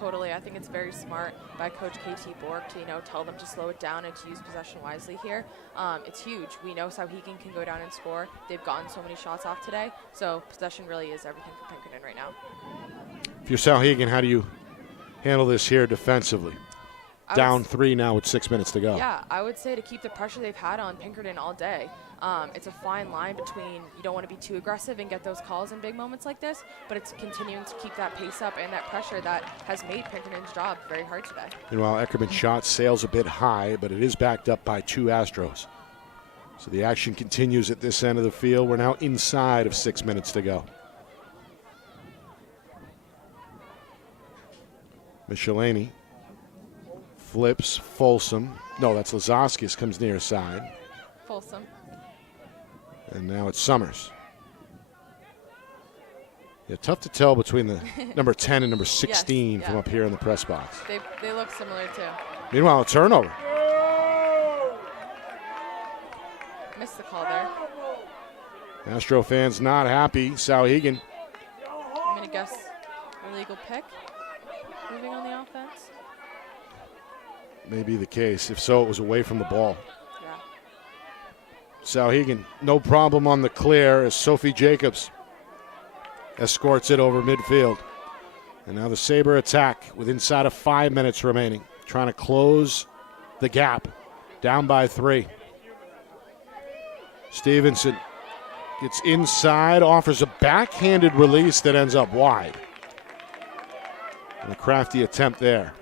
Totally. I think it's very smart by Coach KT Bork to, tell them to slow it down and to use possession wisely here. It's huge. We know Souhegan can go down and score. They've gotten so many shots off today, so possession really is everything for Pinkerton right now. If you're Souhegan, how do you handle this here defensively? Down 3 now with 6 minutes to go. Yeah, I would say to keep the pressure they've had on Pinkerton all day. It's a fine line between you don't want to be too aggressive and get those calls in big moments like this, but it's continuing to keep that pace up and that pressure that has made Pinkerton's job very hard today. Meanwhile, Eckerman's shot sails a bit high, but it is backed up by 2 Astros. So the action continues at this end of the field. We're now inside of 6 minutes to go. Michelini flips Folsom. No, that's Lazaskis, comes near side. Folsom. And now it's Summers. Yeah, tough to tell between the number 10 and number 16 yes, from up here in the press box. They look similar too. Meanwhile, a turnover. Missed the call there. Astro fans not happy. Souhegan. I'm going to guess illegal pick. Moving on the offense. May be the case. If so, it was away from the ball. Yeah. Souhegan, no problem on the clear as Sophie Jacobs escorts it over midfield. And now the Sabre attack with inside of 5 minutes remaining. Trying to close the gap. Down by 3. Stevenson gets inside, offers a backhanded release that ends up wide. And a crafty attempt there.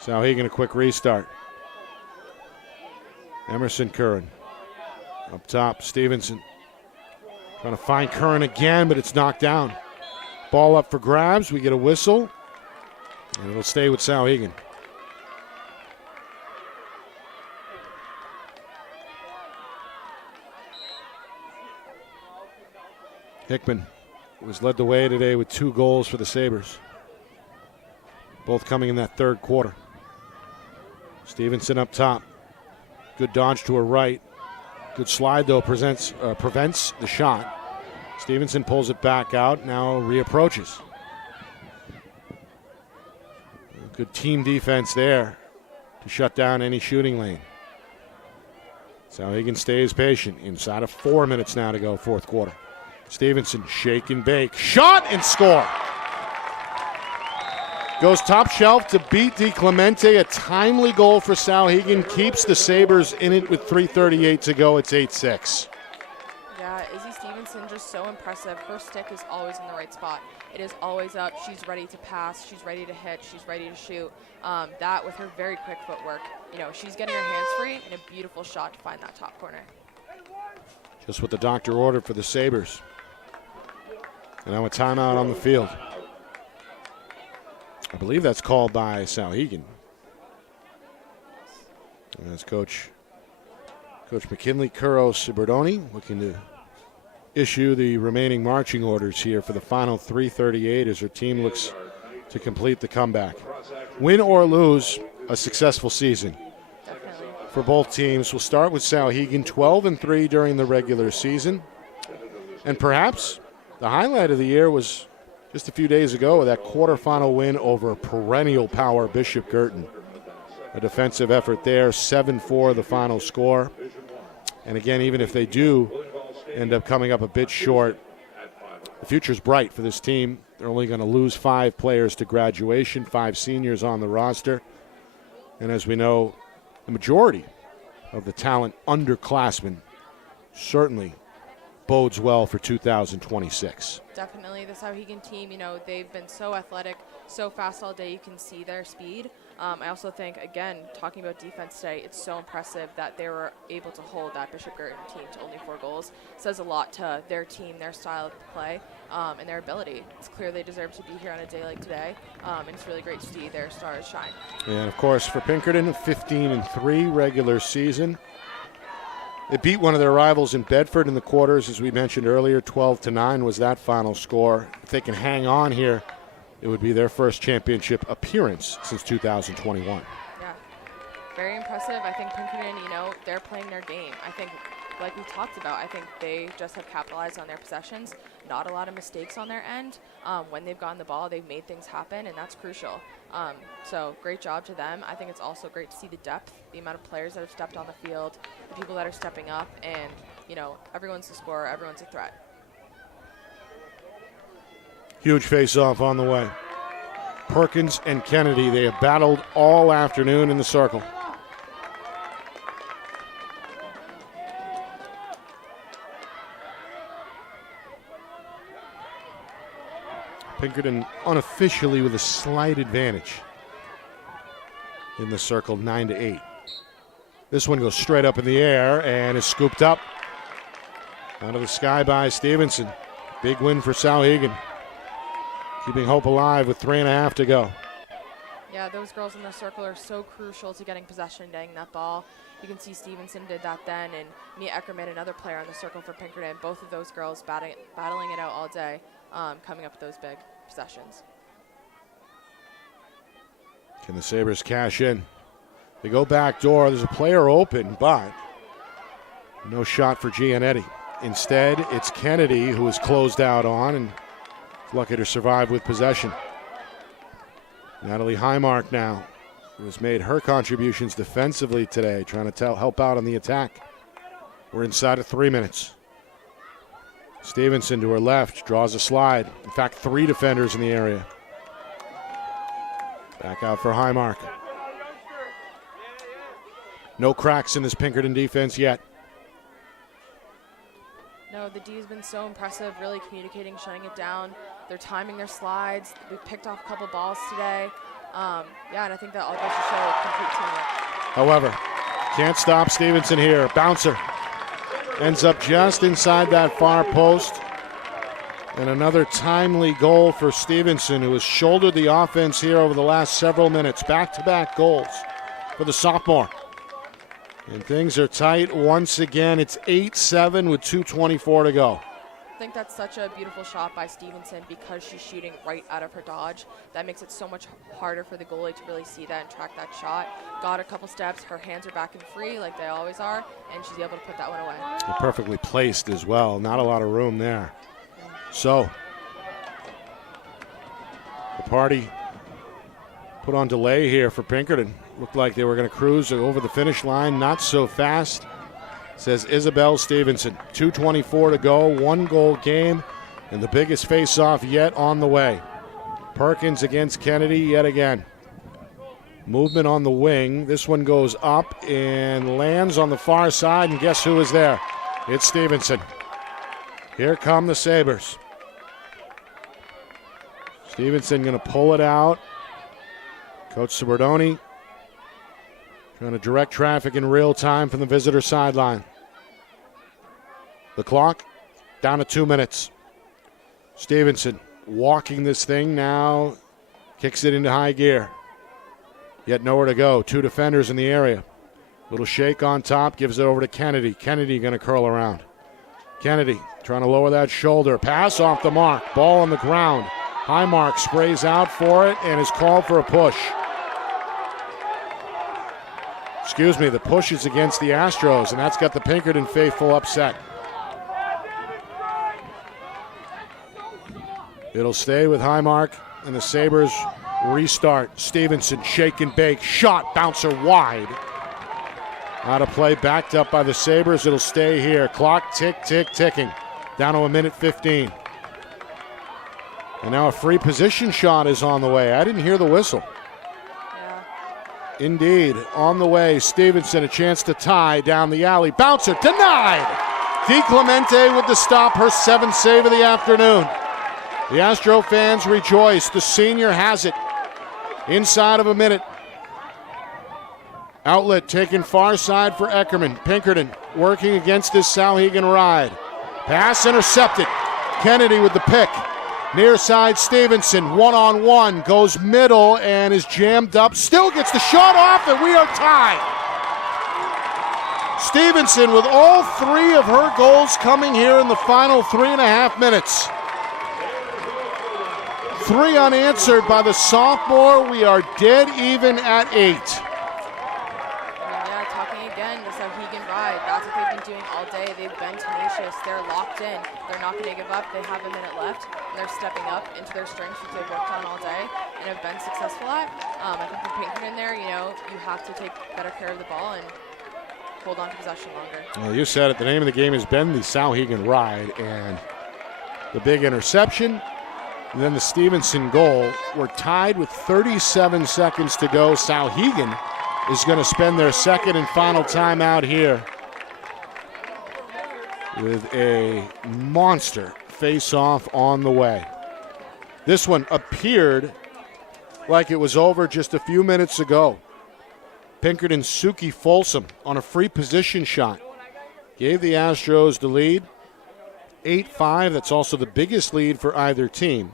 Souhegan a quick restart. Emerson Curran. Up top, Stevenson. Trying to find Curran again, but it's knocked down. Ball up for grabs. We get a whistle. And it'll stay with Souhegan. Hickman was led the way today with 2 goals for the Sabres. Both coming in that third quarter. Stevenson up top. Good dodge to her right. Good slide, though, prevents the shot. Stevenson pulls it back out, now reapproaches. Good team defense there to shut down any shooting lane. Souhegan stays patient. Inside of 4 minutes now to go, fourth quarter. Stevenson, shake and bake. Shot and score. Goes top shelf to beat DiClemente. A timely goal for Souhegan. Keeps the Sabres in it with 3:38 to go. It's 8-6. Yeah, Izzy Stevenson just so impressive. Her stick is always in the right spot. It is always up. She's ready to pass. She's ready to hit. She's ready to shoot. That with her very quick footwork. You know, she's getting her hands free and a beautiful shot to find that top corner. Just what the doctor ordered for the Sabres. And now a timeout on the field. I believe that's called by Souhegan. And that's Coach McKinley Curro-Ciberdoni looking to issue the remaining marching orders here for the final 3:38 as her team looks to complete the comeback. Win or lose, a successful season Definitely. for both teams. We'll start with Souhegan, 12-3 during the regular season. And perhaps the highlight of the year was just a few days ago with that quarterfinal win over perennial power Bishop Girton. A defensive effort there, 7-4 the final score. And again, even if they do end up coming up a bit short, the future's bright for this team. They're only going to lose 5 players to graduation, 5 seniors on the roster. And as we know, the majority of the talent underclassmen certainly bodes well for 2026. Definitely. The Souhegan team, you know, they've been so athletic, so fast all day. You can see their speed. I also think, again, talking about defense today, it's so impressive that they were able to hold that Bishop Girton team to only 4 goals. It says a lot to their team, their style of play, and their ability. It's clear they deserve to be here on a day like today, and it's really great to see their stars shine. And, of course, for Pinkerton, 15-3 regular season. They beat one of their rivals in Bedford in the quarters, as we mentioned earlier. 12-9 was that final score. If they can hang on here, it would be their first championship appearance since 2021. Yeah, very impressive. I think Pinkerton, you know, they're playing their game. I think, like we talked about, I think they just have capitalized on their possessions. Not a lot of mistakes on their end. When they've gotten the ball, they've made things happen, and that's crucial. So great job to them. I think it's also great to see the depth, the amount of players that have stepped on the field, the people that are stepping up, and, you know, everyone's a scorer, everyone's a threat. Huge face-off on the way. Perkins and Kennedy, they have battled all afternoon in the circle. Pinkerton unofficially with a slight advantage in the circle, 9-8. This one goes straight up in the air and is scooped up out of the sky by Stevenson. Big win for Souhegan, keeping hope alive with 3.5 to go. Yeah, those girls in the circle are so crucial to getting possession, getting that ball. You can see Stevenson did that then, and Mia Eckerman, another player on the circle for Pinkerton. Both of those girls battling it out all day, coming up with those big possessions. Can the Sabres cash in? They go back door. There's a player open, but no shot for Gianetti. Instead, it's Kennedy who is closed out on and is lucky to survive with possession. Natalie Highmark now, who has made her contributions defensively today, trying to help out on the attack. We're inside of 3 minutes. Stevenson to her left, draws a slide. In fact, 3 defenders in the area. Back out for Highmark. No cracks in this Pinkerton defense yet. No, the D has been so impressive, really communicating, shutting it down. They're timing their slides. We picked off a couple balls today. Yeah, and I think that all goes to show complete teamwork. However, can't stop Stevenson here. Bouncer ends up just inside that far post. And another timely goal for Stevenson, who has shouldered the offense here over the last several minutes. Back-to-back goals for the sophomore. And things are tight once again. It's 8-7 with 2:24 to go. I think that's such a beautiful shot by Stevenson because she's shooting right out of her dodge. That makes it so much harder for the goalie to really see that and track that shot. Got a couple steps, her hands are back and free like they always are, and she's able to put that one away. And perfectly placed as well. Not a lot of room there. So, the party put on delay here for Pinkerton. Looked like they were going to cruise over the finish line. Not so fast, says Isabel Stevenson. 2:24 to go, 1-goal game, and the biggest face-off yet on the way. Perkins against Kennedy yet again. Movement on the wing. This one goes up and lands on the far side, and guess who is there? It's Stevenson. Here come the Sabres. Stevenson going to pull it out. Coach Sabardoni trying to direct traffic in real time from the visitor sideline. The clock down to 2 minutes. Stevenson walking this thing now, kicks it into high gear. Yet nowhere to go. 2 defenders in the area. Little shake on top, gives it over to Kennedy. Kennedy going to curl around. Kennedy trying to lower that shoulder. Pass off the mark. Ball on the ground. Highmark sprays out for it and is called for a push. Excuse me, the push is against the Astros, and that's got the Pinkerton faithful upset. It'll stay with Highmark, and the Sabres restart. Stevenson, shake and bake, shot, bouncer wide. Out of play, backed up by the Sabres. It'll stay here. Clock ticking. Down to 1:15. And now a free position shot is on the way. I didn't hear the whistle. Indeed, on the way, Stevenson a chance to tie down the alley. Bouncer denied. DiClemente with the stop, her 7th save of the afternoon. The Astro fans rejoice. The senior has it inside of a minute. Outlet taken far side for Eckerman. Pinkerton working against this Souhegan ride. Pass intercepted. Kennedy with the pick. Near side Stevenson, one-on-one, goes middle and is jammed up. Still gets the shot off, and we are tied. Stevenson with all 3 of her goals coming here in the final 3.5 minutes. 3 unanswered by the sophomore. We are dead even at 8. Yeah, talking again, the Souhegan ride. That's what they've been doing all day. They've been tenacious. They're locked in. They're not going to give up. They have a minute left. They're stepping up into their strengths, which they've worked on all day and have been successful at. I think for Pinkerton there, you have to take better care of the ball and hold on to possession longer. Well, you said it. The name of the game has been the Souhegan ride, and the big interception, and then the Stevenson goal. We're tied with 37 seconds to go. Souhegan is going to spend their second and final timeout here with a monster face-off on the way. This one appeared like it was over just a few minutes ago. Pinkerton's Suki Folsom on a free position shot gave the Astros the lead. 8-5, that's also the biggest lead for either team.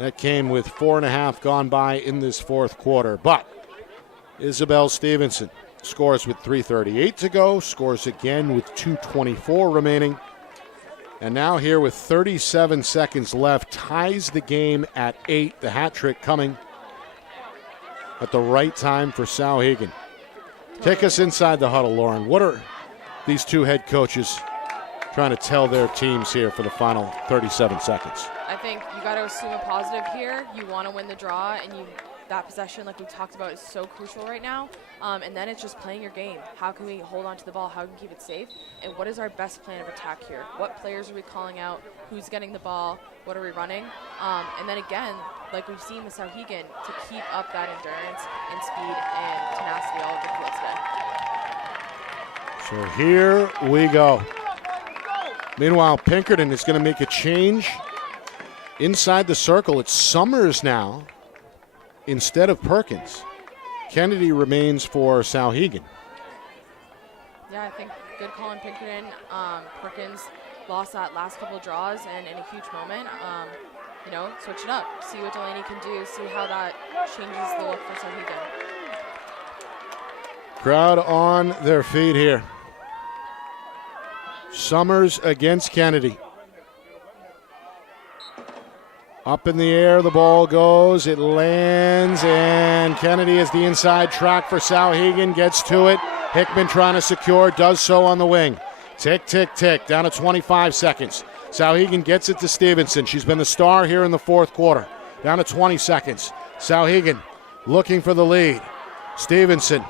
That came with 4.5 gone by in this fourth quarter. But Isabel Stevenson scores with 3:38 to go, scores again with 2:24 remaining. And now here with 37 seconds left, ties the game at 8. The hat trick coming at the right time for Souhegan. Take us inside the huddle, Lauren. What are these two head coaches trying to tell their teams here for the final 37 seconds? I think you got to assume a positive here. You want to win the draw, and that possession, like we talked about, is so crucial right now. And then it's just playing your game. How can we hold on to the ball? How can we keep it safe? And what is our best plan of attack here? What players are we calling out? Who's getting the ball? What are we running? And then again, like we've seen with Souhegan, to keep up that endurance and speed and tenacity all over the field today. So here we go. Meanwhile, Pinkerton is going to make a change inside the circle. It's Summers now instead of Perkins. Kennedy remains for Souhegan. Yeah, I think good call on Pinkerton. Perkins lost that last couple of draws, and in a huge moment, switch it up. See what Delaney can do. See how that changes the look for Souhegan. Crowd on their feet here. Summers against Kennedy. Up in the air, the ball goes, it lands, and Kennedy is the inside track for Souhegan, gets to it. Hickman trying to secure, does so on the wing. Tick, tick, tick, down to 25 seconds. Souhegan gets it to Stevenson. She's been the star here in the fourth quarter. Down to 20 seconds. Souhegan looking for the lead. Stevenson,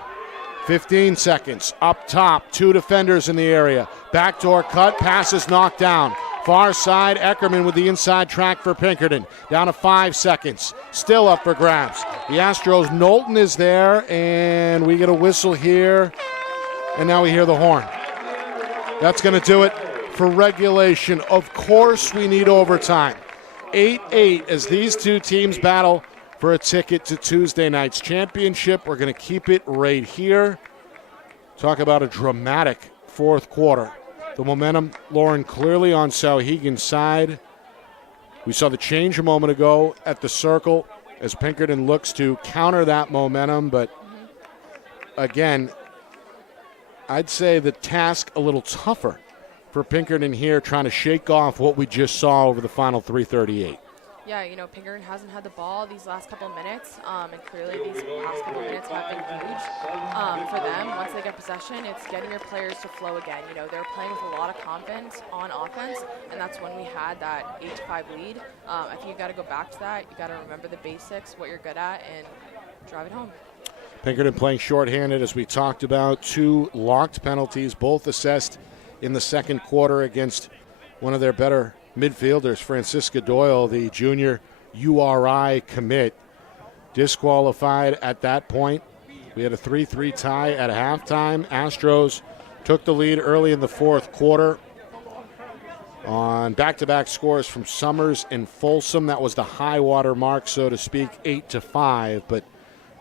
15 seconds. Up top, two defenders in the area. Backdoor cut, pass is knocked down. Far side, Eckerman with the inside track for Pinkerton. Down to 5 seconds. Still up for grabs. The Astros, Knowlton is there, and we get a whistle here. And now we hear the horn. That's going to do it for regulation. Of course we need overtime. 8-8 as these two teams battle for a ticket to Tuesday night's championship. We're going to keep it right here. Talk about a dramatic fourth quarter. The momentum, Lauren, clearly on Souhegan's side. We saw the change a moment ago at the circle as Pinkerton looks to counter that momentum. But again, I'd say the task a little tougher for Pinkerton here, trying to shake off what we just saw over the final 3:38. Yeah, Pinkerton hasn't had the ball these last couple of minutes, and clearly these past couple of minutes have been huge for them. Once they get possession, it's getting your players to flow again. They're playing with a lot of confidence on offense, and that's when we had that 8-5 lead. I think you got to go back to that. You got to remember the basics, what you're good at, and drive it home. Pinkerton playing shorthanded, as we talked about. 2 locked penalties, both assessed in the second quarter against one of their better midfielders, Francisca Doyle, the junior URI commit, disqualified at that point. We had a 3-3 tie at halftime. Astros took the lead early in the fourth quarter on back-to-back scores from Summers and Folsom. That was the high water mark, so to speak, 8-5. But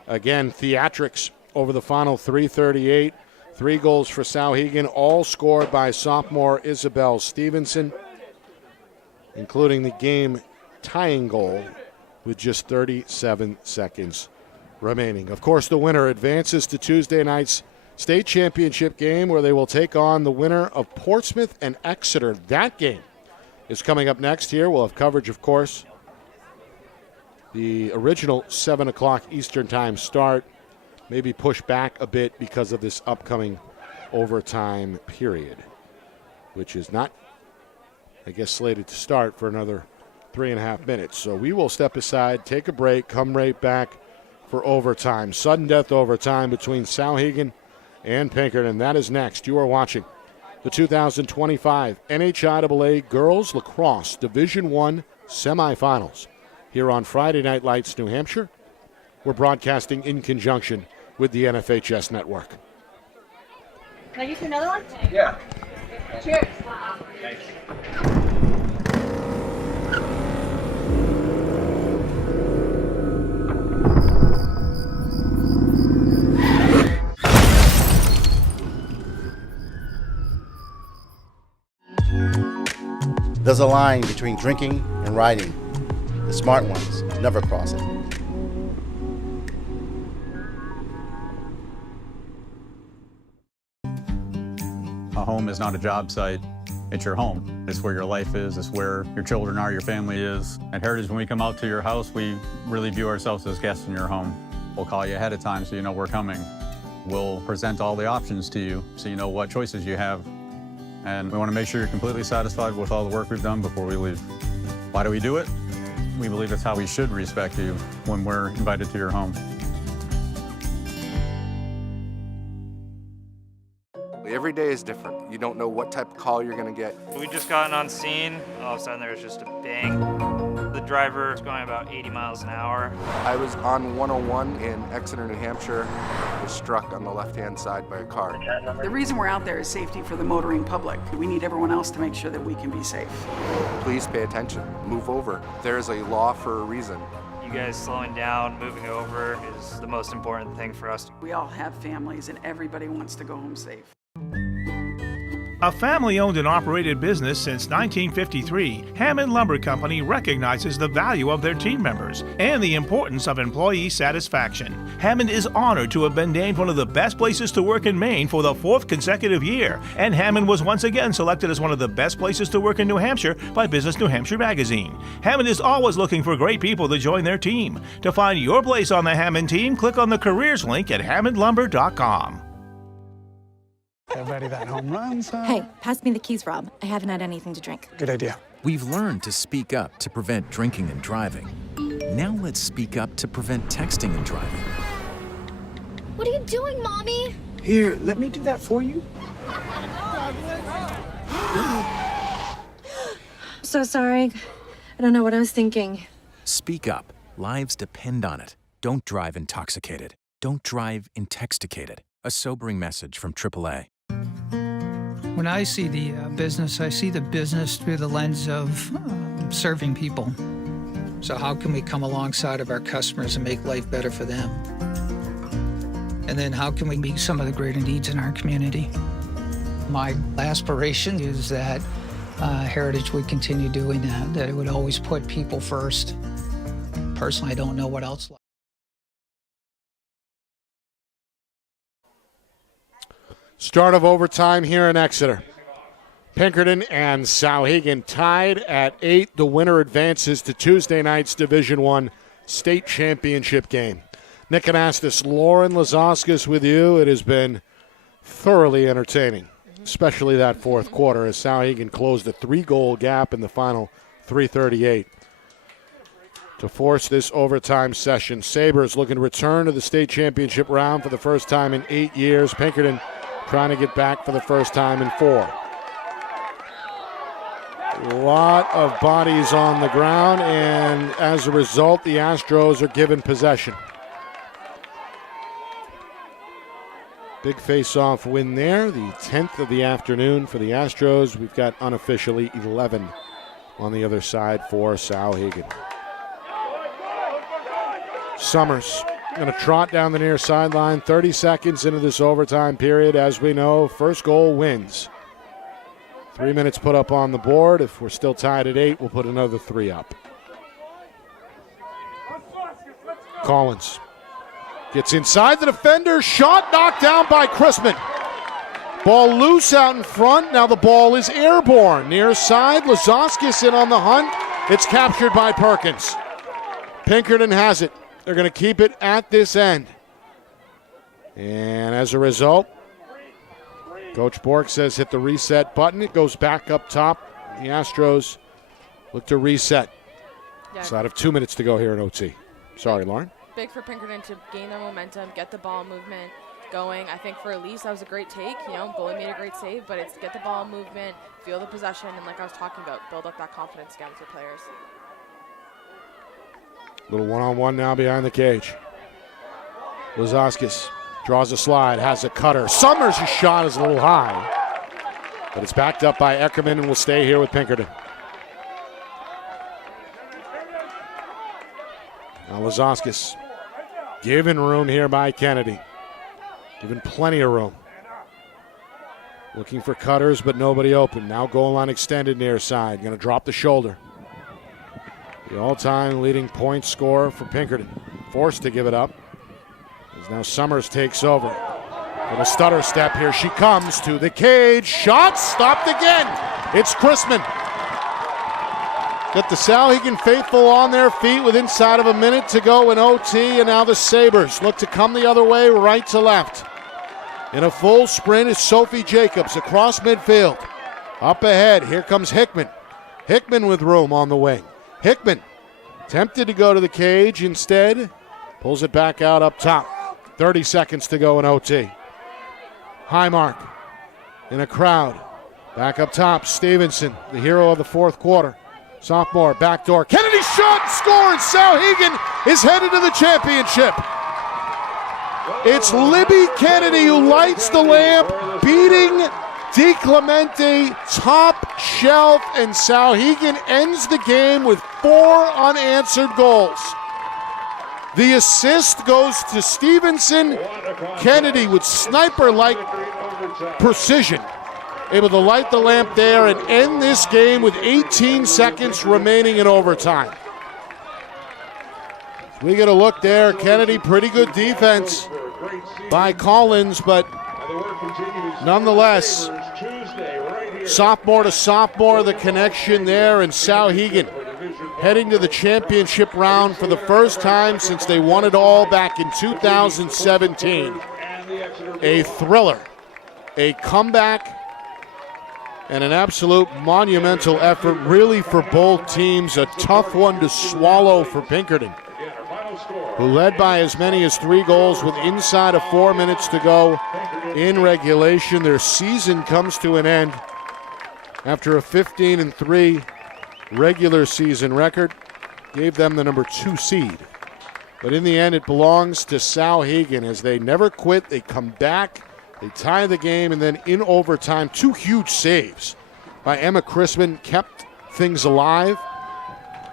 again, theatrics over the final 3:38. 3 goals for Souhegan, all scored by sophomore Isabel Stevenson, including the game-tying goal with just 37 seconds remaining. Of course, the winner advances to Tuesday night's state championship game, where they will take on the winner of Portsmouth and Exeter. That game is coming up next here. We'll have coverage, of course. The original 7 o'clock Eastern Time start may be pushed back a bit because of this upcoming overtime period, which is not, I guess, slated to start for another 3.5 minutes. So we will step aside, take a break, come right back for overtime. Sudden death overtime between Souhegan and Pinkerton. That is next. You are watching the 2025 NHIAA Girls Lacrosse Division I Semifinals here on Friday Night Lights, New Hampshire. We're broadcasting in conjunction with the NFHS Network. Can I get you another one? Yeah. Cheers. Thanks. There's a line between drinking and riding. The smart ones never cross it. A home is not a job site. It's your home. It's where your life is. It's where your children are, your family is. At Heritage, when we come out to your house, we really view ourselves as guests in your home. We'll call you ahead of time so you know we're coming. We'll present all the options to you so you know what choices you have. And we want to make sure you're completely satisfied with all the work we've done before we leave. Why do we do it? We believe it's how we should respect you when we're invited to your home. Every day is different. You don't know what type of call you're going to get. We just gotten on scene. All of a sudden there was just a bang. The driver was going about 80 miles an hour. I was on 101 in Exeter, New Hampshire. Was struck on the left-hand side by a car. The reason we're out there is safety for the motoring public. We need everyone else to make sure that we can be safe. Please pay attention. Move over. There is a law for a reason. You guys slowing down, moving over is the most important thing for us. We all have families and everybody wants to go home safe. A family-owned and operated business since 1953, Hammond Lumber Company recognizes the value of their team members and the importance of employee satisfaction. Hammond is honored to have been named one of the best places to work in Maine for the 4th consecutive year, and Hammond was once again selected as one of the best places to work in New Hampshire by Business New Hampshire magazine. Hammond is always looking for great people to join their team. To find your place on the Hammond team, click on the careers link at hammondlumber.com. Everybody that home runs, huh? Hey, pass me the keys, Rob. I haven't had anything to drink. Good idea. We've learned to speak up to prevent drinking and driving. Now let's speak up to prevent texting and driving. What are you doing, Mommy? Here, let me do that for you. So sorry. I don't know what I was thinking. Speak up. Lives depend on it. Don't drive intoxicated. Don't drive intoxicated. A sobering message from AAA. When I see the business, I see the business through the lens of serving people. So how can we come alongside of our customers and make life better for them? And then how can we meet some of the greater needs in our community? My aspiration is that Heritage would continue doing that it would always put people first. Personally, I don't know what else. Start of overtime here in Exeter. Pinkerton and Souhegan tied at 8. The winner advances to Tuesday night's Division I state championship game. Nick Anastas, Lauren Lazauskas with you. It has been thoroughly entertaining, especially that fourth quarter as Souhegan closed a 3-goal gap in the final 3:38 to force this overtime session. Sabres looking to return to the state championship round for the first time in 8 years. Pinkerton trying to get back for the first time in 4. A lot of bodies on the ground, and as a result, the Astros are given possession. Big face-off win there, the 10th of the afternoon for the Astros. We've got unofficially 11 on the other side for Souhegan. Summers going to trot down the near sideline. 30 seconds into this overtime period. As we know, first goal wins. 3 minutes put up on the board. If we're still tied at 8, we'll put another 3 up. Collins gets inside the defender. Shot knocked down by Chrisman. Ball loose out in front. Now the ball is airborne. Near side, Lazauskas in on the hunt. It's captured by Perkins. Pinkerton has it. They're going to keep it at this end. And as a result, Coach Bork says hit the reset button. It goes back up top. The Astros look to reset. Inside of 2 minutes to go here in OT. Sorry, Lauren. Big for Pinkerton to gain their momentum, get the ball movement going. I think for Elise, that was a great take. You know, Bully made a great save, but it's get the ball movement, feel the possession, and like I was talking about, build up that confidence again with your players. Little one-on-one now behind the cage. Lazauskas draws a slide, has a cutter. Summers' shot is a little high, but it's backed up by Eckerman and will stay here with Pinkerton. Now Lazauskas given room here by Kennedy. Given plenty of room. Looking for cutters, but nobody open. Now goal line extended near side. Going to drop the shoulder. The all-time leading point scorer for Pinkerton. Forced to give it up. As now Summers takes over. Little stutter step here. She comes to the cage. Shot stopped again. It's Chrisman. Got the Souhegan faithful on their feet with inside of a minute to go in OT, and now the Sabres look to come the other way, right to left. In a full sprint is Sophie Jacobs across midfield. Up ahead, here comes Hickman. Hickman with room on the wing. Hickman tempted to go to the cage, instead pulls it back out up top. 30 seconds to go in OT. High mark in a crowd. Back up top, Stevenson, the hero of the fourth quarter. Sophomore, backdoor. Kennedy shot and scores. Souhegan is headed to the championship. It's Libby Kennedy who lights the lamp, beating DiClemente top shelf, and Souhegan ends the game with 4 unanswered goals. The assist goes to Stevenson. Kennedy with sniper-like precision, able to light the lamp there and end this game with 18 seconds remaining in overtime. We get a look there. Kennedy, pretty good defense by Collins, but nonetheless, sophomore to sophomore, the connection there, and Souhegan heading to the championship round for the first time since they won it all back in 2017. A thriller, a comeback, and an absolute monumental effort really for both teams. A tough one to swallow for Pinkerton, who led by as many as 3 goals with inside of 4 minutes to go in regulation. Their season comes to an end after a 15-3 regular season record. Gave them the number 2 seed. But in the end, it belongs to Souhegan as they never quit. They come back. They tie the game, and then in overtime, 2 huge saves by Emma Chrisman kept things alive.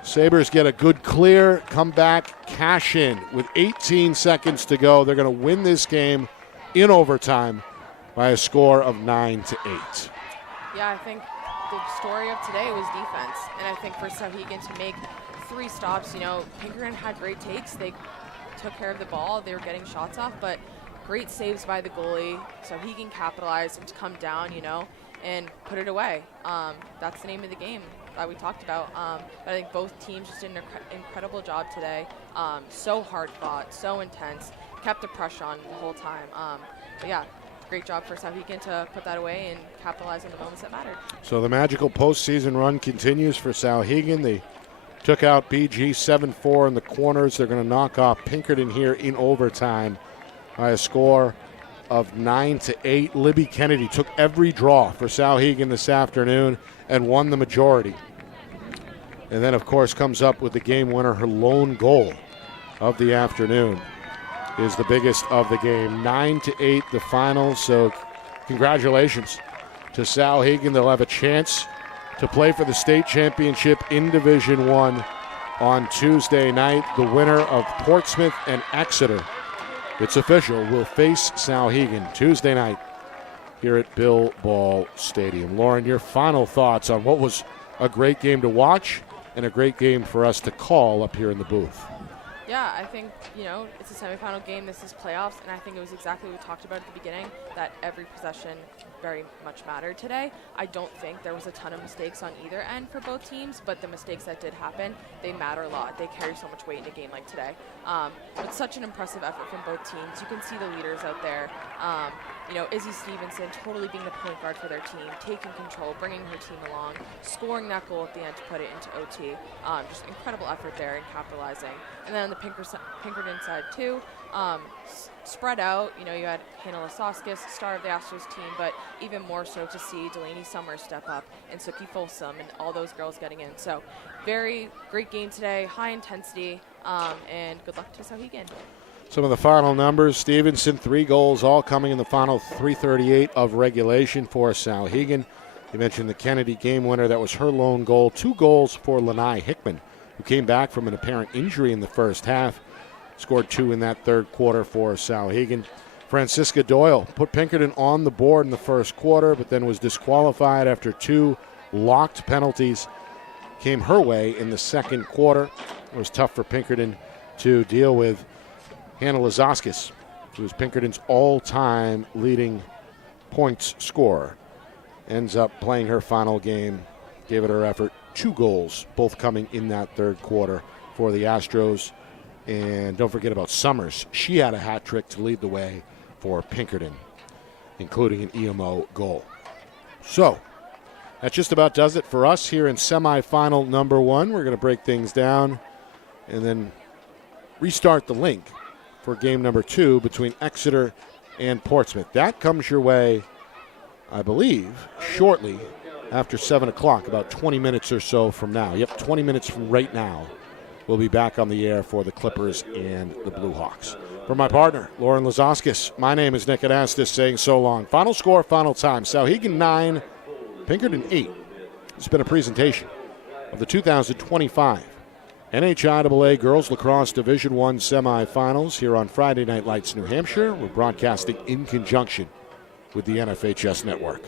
Sabres get a good clear, come back, cash in. With 18 seconds to go, they're going to win this game in overtime by a score of 9-8. Yeah, I think the story of today was defense, and I think for Souhegan to make 3 stops, Pinkerton had great takes. They took care of the ball. They were getting shots off, but great saves by the goalie, so he can capitalize and come down, and put it away. That's the name of the game that we talked about. But I think both teams just did an incredible job today. So hard fought, so intense, kept the pressure on the whole time. But yeah, great job for Souhegan to put that away and capitalize on the moments that mattered. So the magical postseason run continues for Souhegan. They took out BG 7-4 in the corners. They're going to knock off Pinkerton here in overtime by a score of 9-8. Libby Kennedy took every draw for Souhegan this afternoon and won the majority. And then, of course, comes up with the game winner. Her lone goal of the afternoon is the biggest of the game. 9-8 the final. So congratulations to Souhegan. They'll have a chance to play for the state championship in Division I on Tuesday night. The winner of Portsmouth and Exeter, it's official, will face Souhegan Tuesday night here at Bill Ball Stadium. Lauren, your final thoughts on what was a great game to watch and a great game for us to call up here in the booth. Yeah, I think, it's a semifinal game. This is playoffs, and I think it was exactly what we talked about at the beginning, that every possession very much mattered today. I don't think there was a ton of mistakes on either end for both teams, but the mistakes that did happen, they matter a lot. They carry so much weight in a game like today. But such an impressive effort from both teams. You can see the leaders out there. Izzy Stevenson totally being the point guard for their team, taking control, bringing her team along, scoring that goal at the end to put it into OT. Just incredible effort there and capitalizing. And then on the Pinkerton side too, spread out. You had Hannah Lasoskis, star of the Astros team, but even more so to see Delaney Summers step up and Suki Folsom and all those girls getting in. So very great game today, high intensity, and good luck to Souhegan. Some of the final numbers: Stevenson, 3 goals, all coming in the final 3:38 of regulation for Souhegan. You mentioned the Kennedy game winner. That was her lone goal. 2 goals for Lanai Hickman, who came back from an apparent injury in the first half. Scored 2 in that third quarter for Souhegan. Francisca Doyle put Pinkerton on the board in the first quarter, but then was disqualified after 2 locked penalties came her way in the second quarter. It was tough for Pinkerton to deal with Hannah Lazaskis, who is Pinkerton's all-time leading points scorer. Ends up playing her final game, gave it her effort. 2 goals, both coming in that third quarter for the Astros. And don't forget about Summers. She had a hat trick to lead the way for Pinkerton, including an EMO goal. So that just about does it for us here in semifinal number 1. We're going to break things down and then restart the link for game number 2 between Exeter and Portsmouth. That comes your way, I believe, shortly after 7 o'clock, about 20 minutes or so from now. Yep, 20 minutes from right now. We'll be back on the air for the Clippers and the Blue Hawks. For my partner, Lauren Lazaskis, my name is Nick Anastas saying so long. Final score, final time. Souhegan 9, Pinkerton 8. It's been a presentation of the 2025 NHIAA Girls Lacrosse Division I Semifinals here on Friday Night Lights, New Hampshire. We're broadcasting in conjunction with the NFHS Network.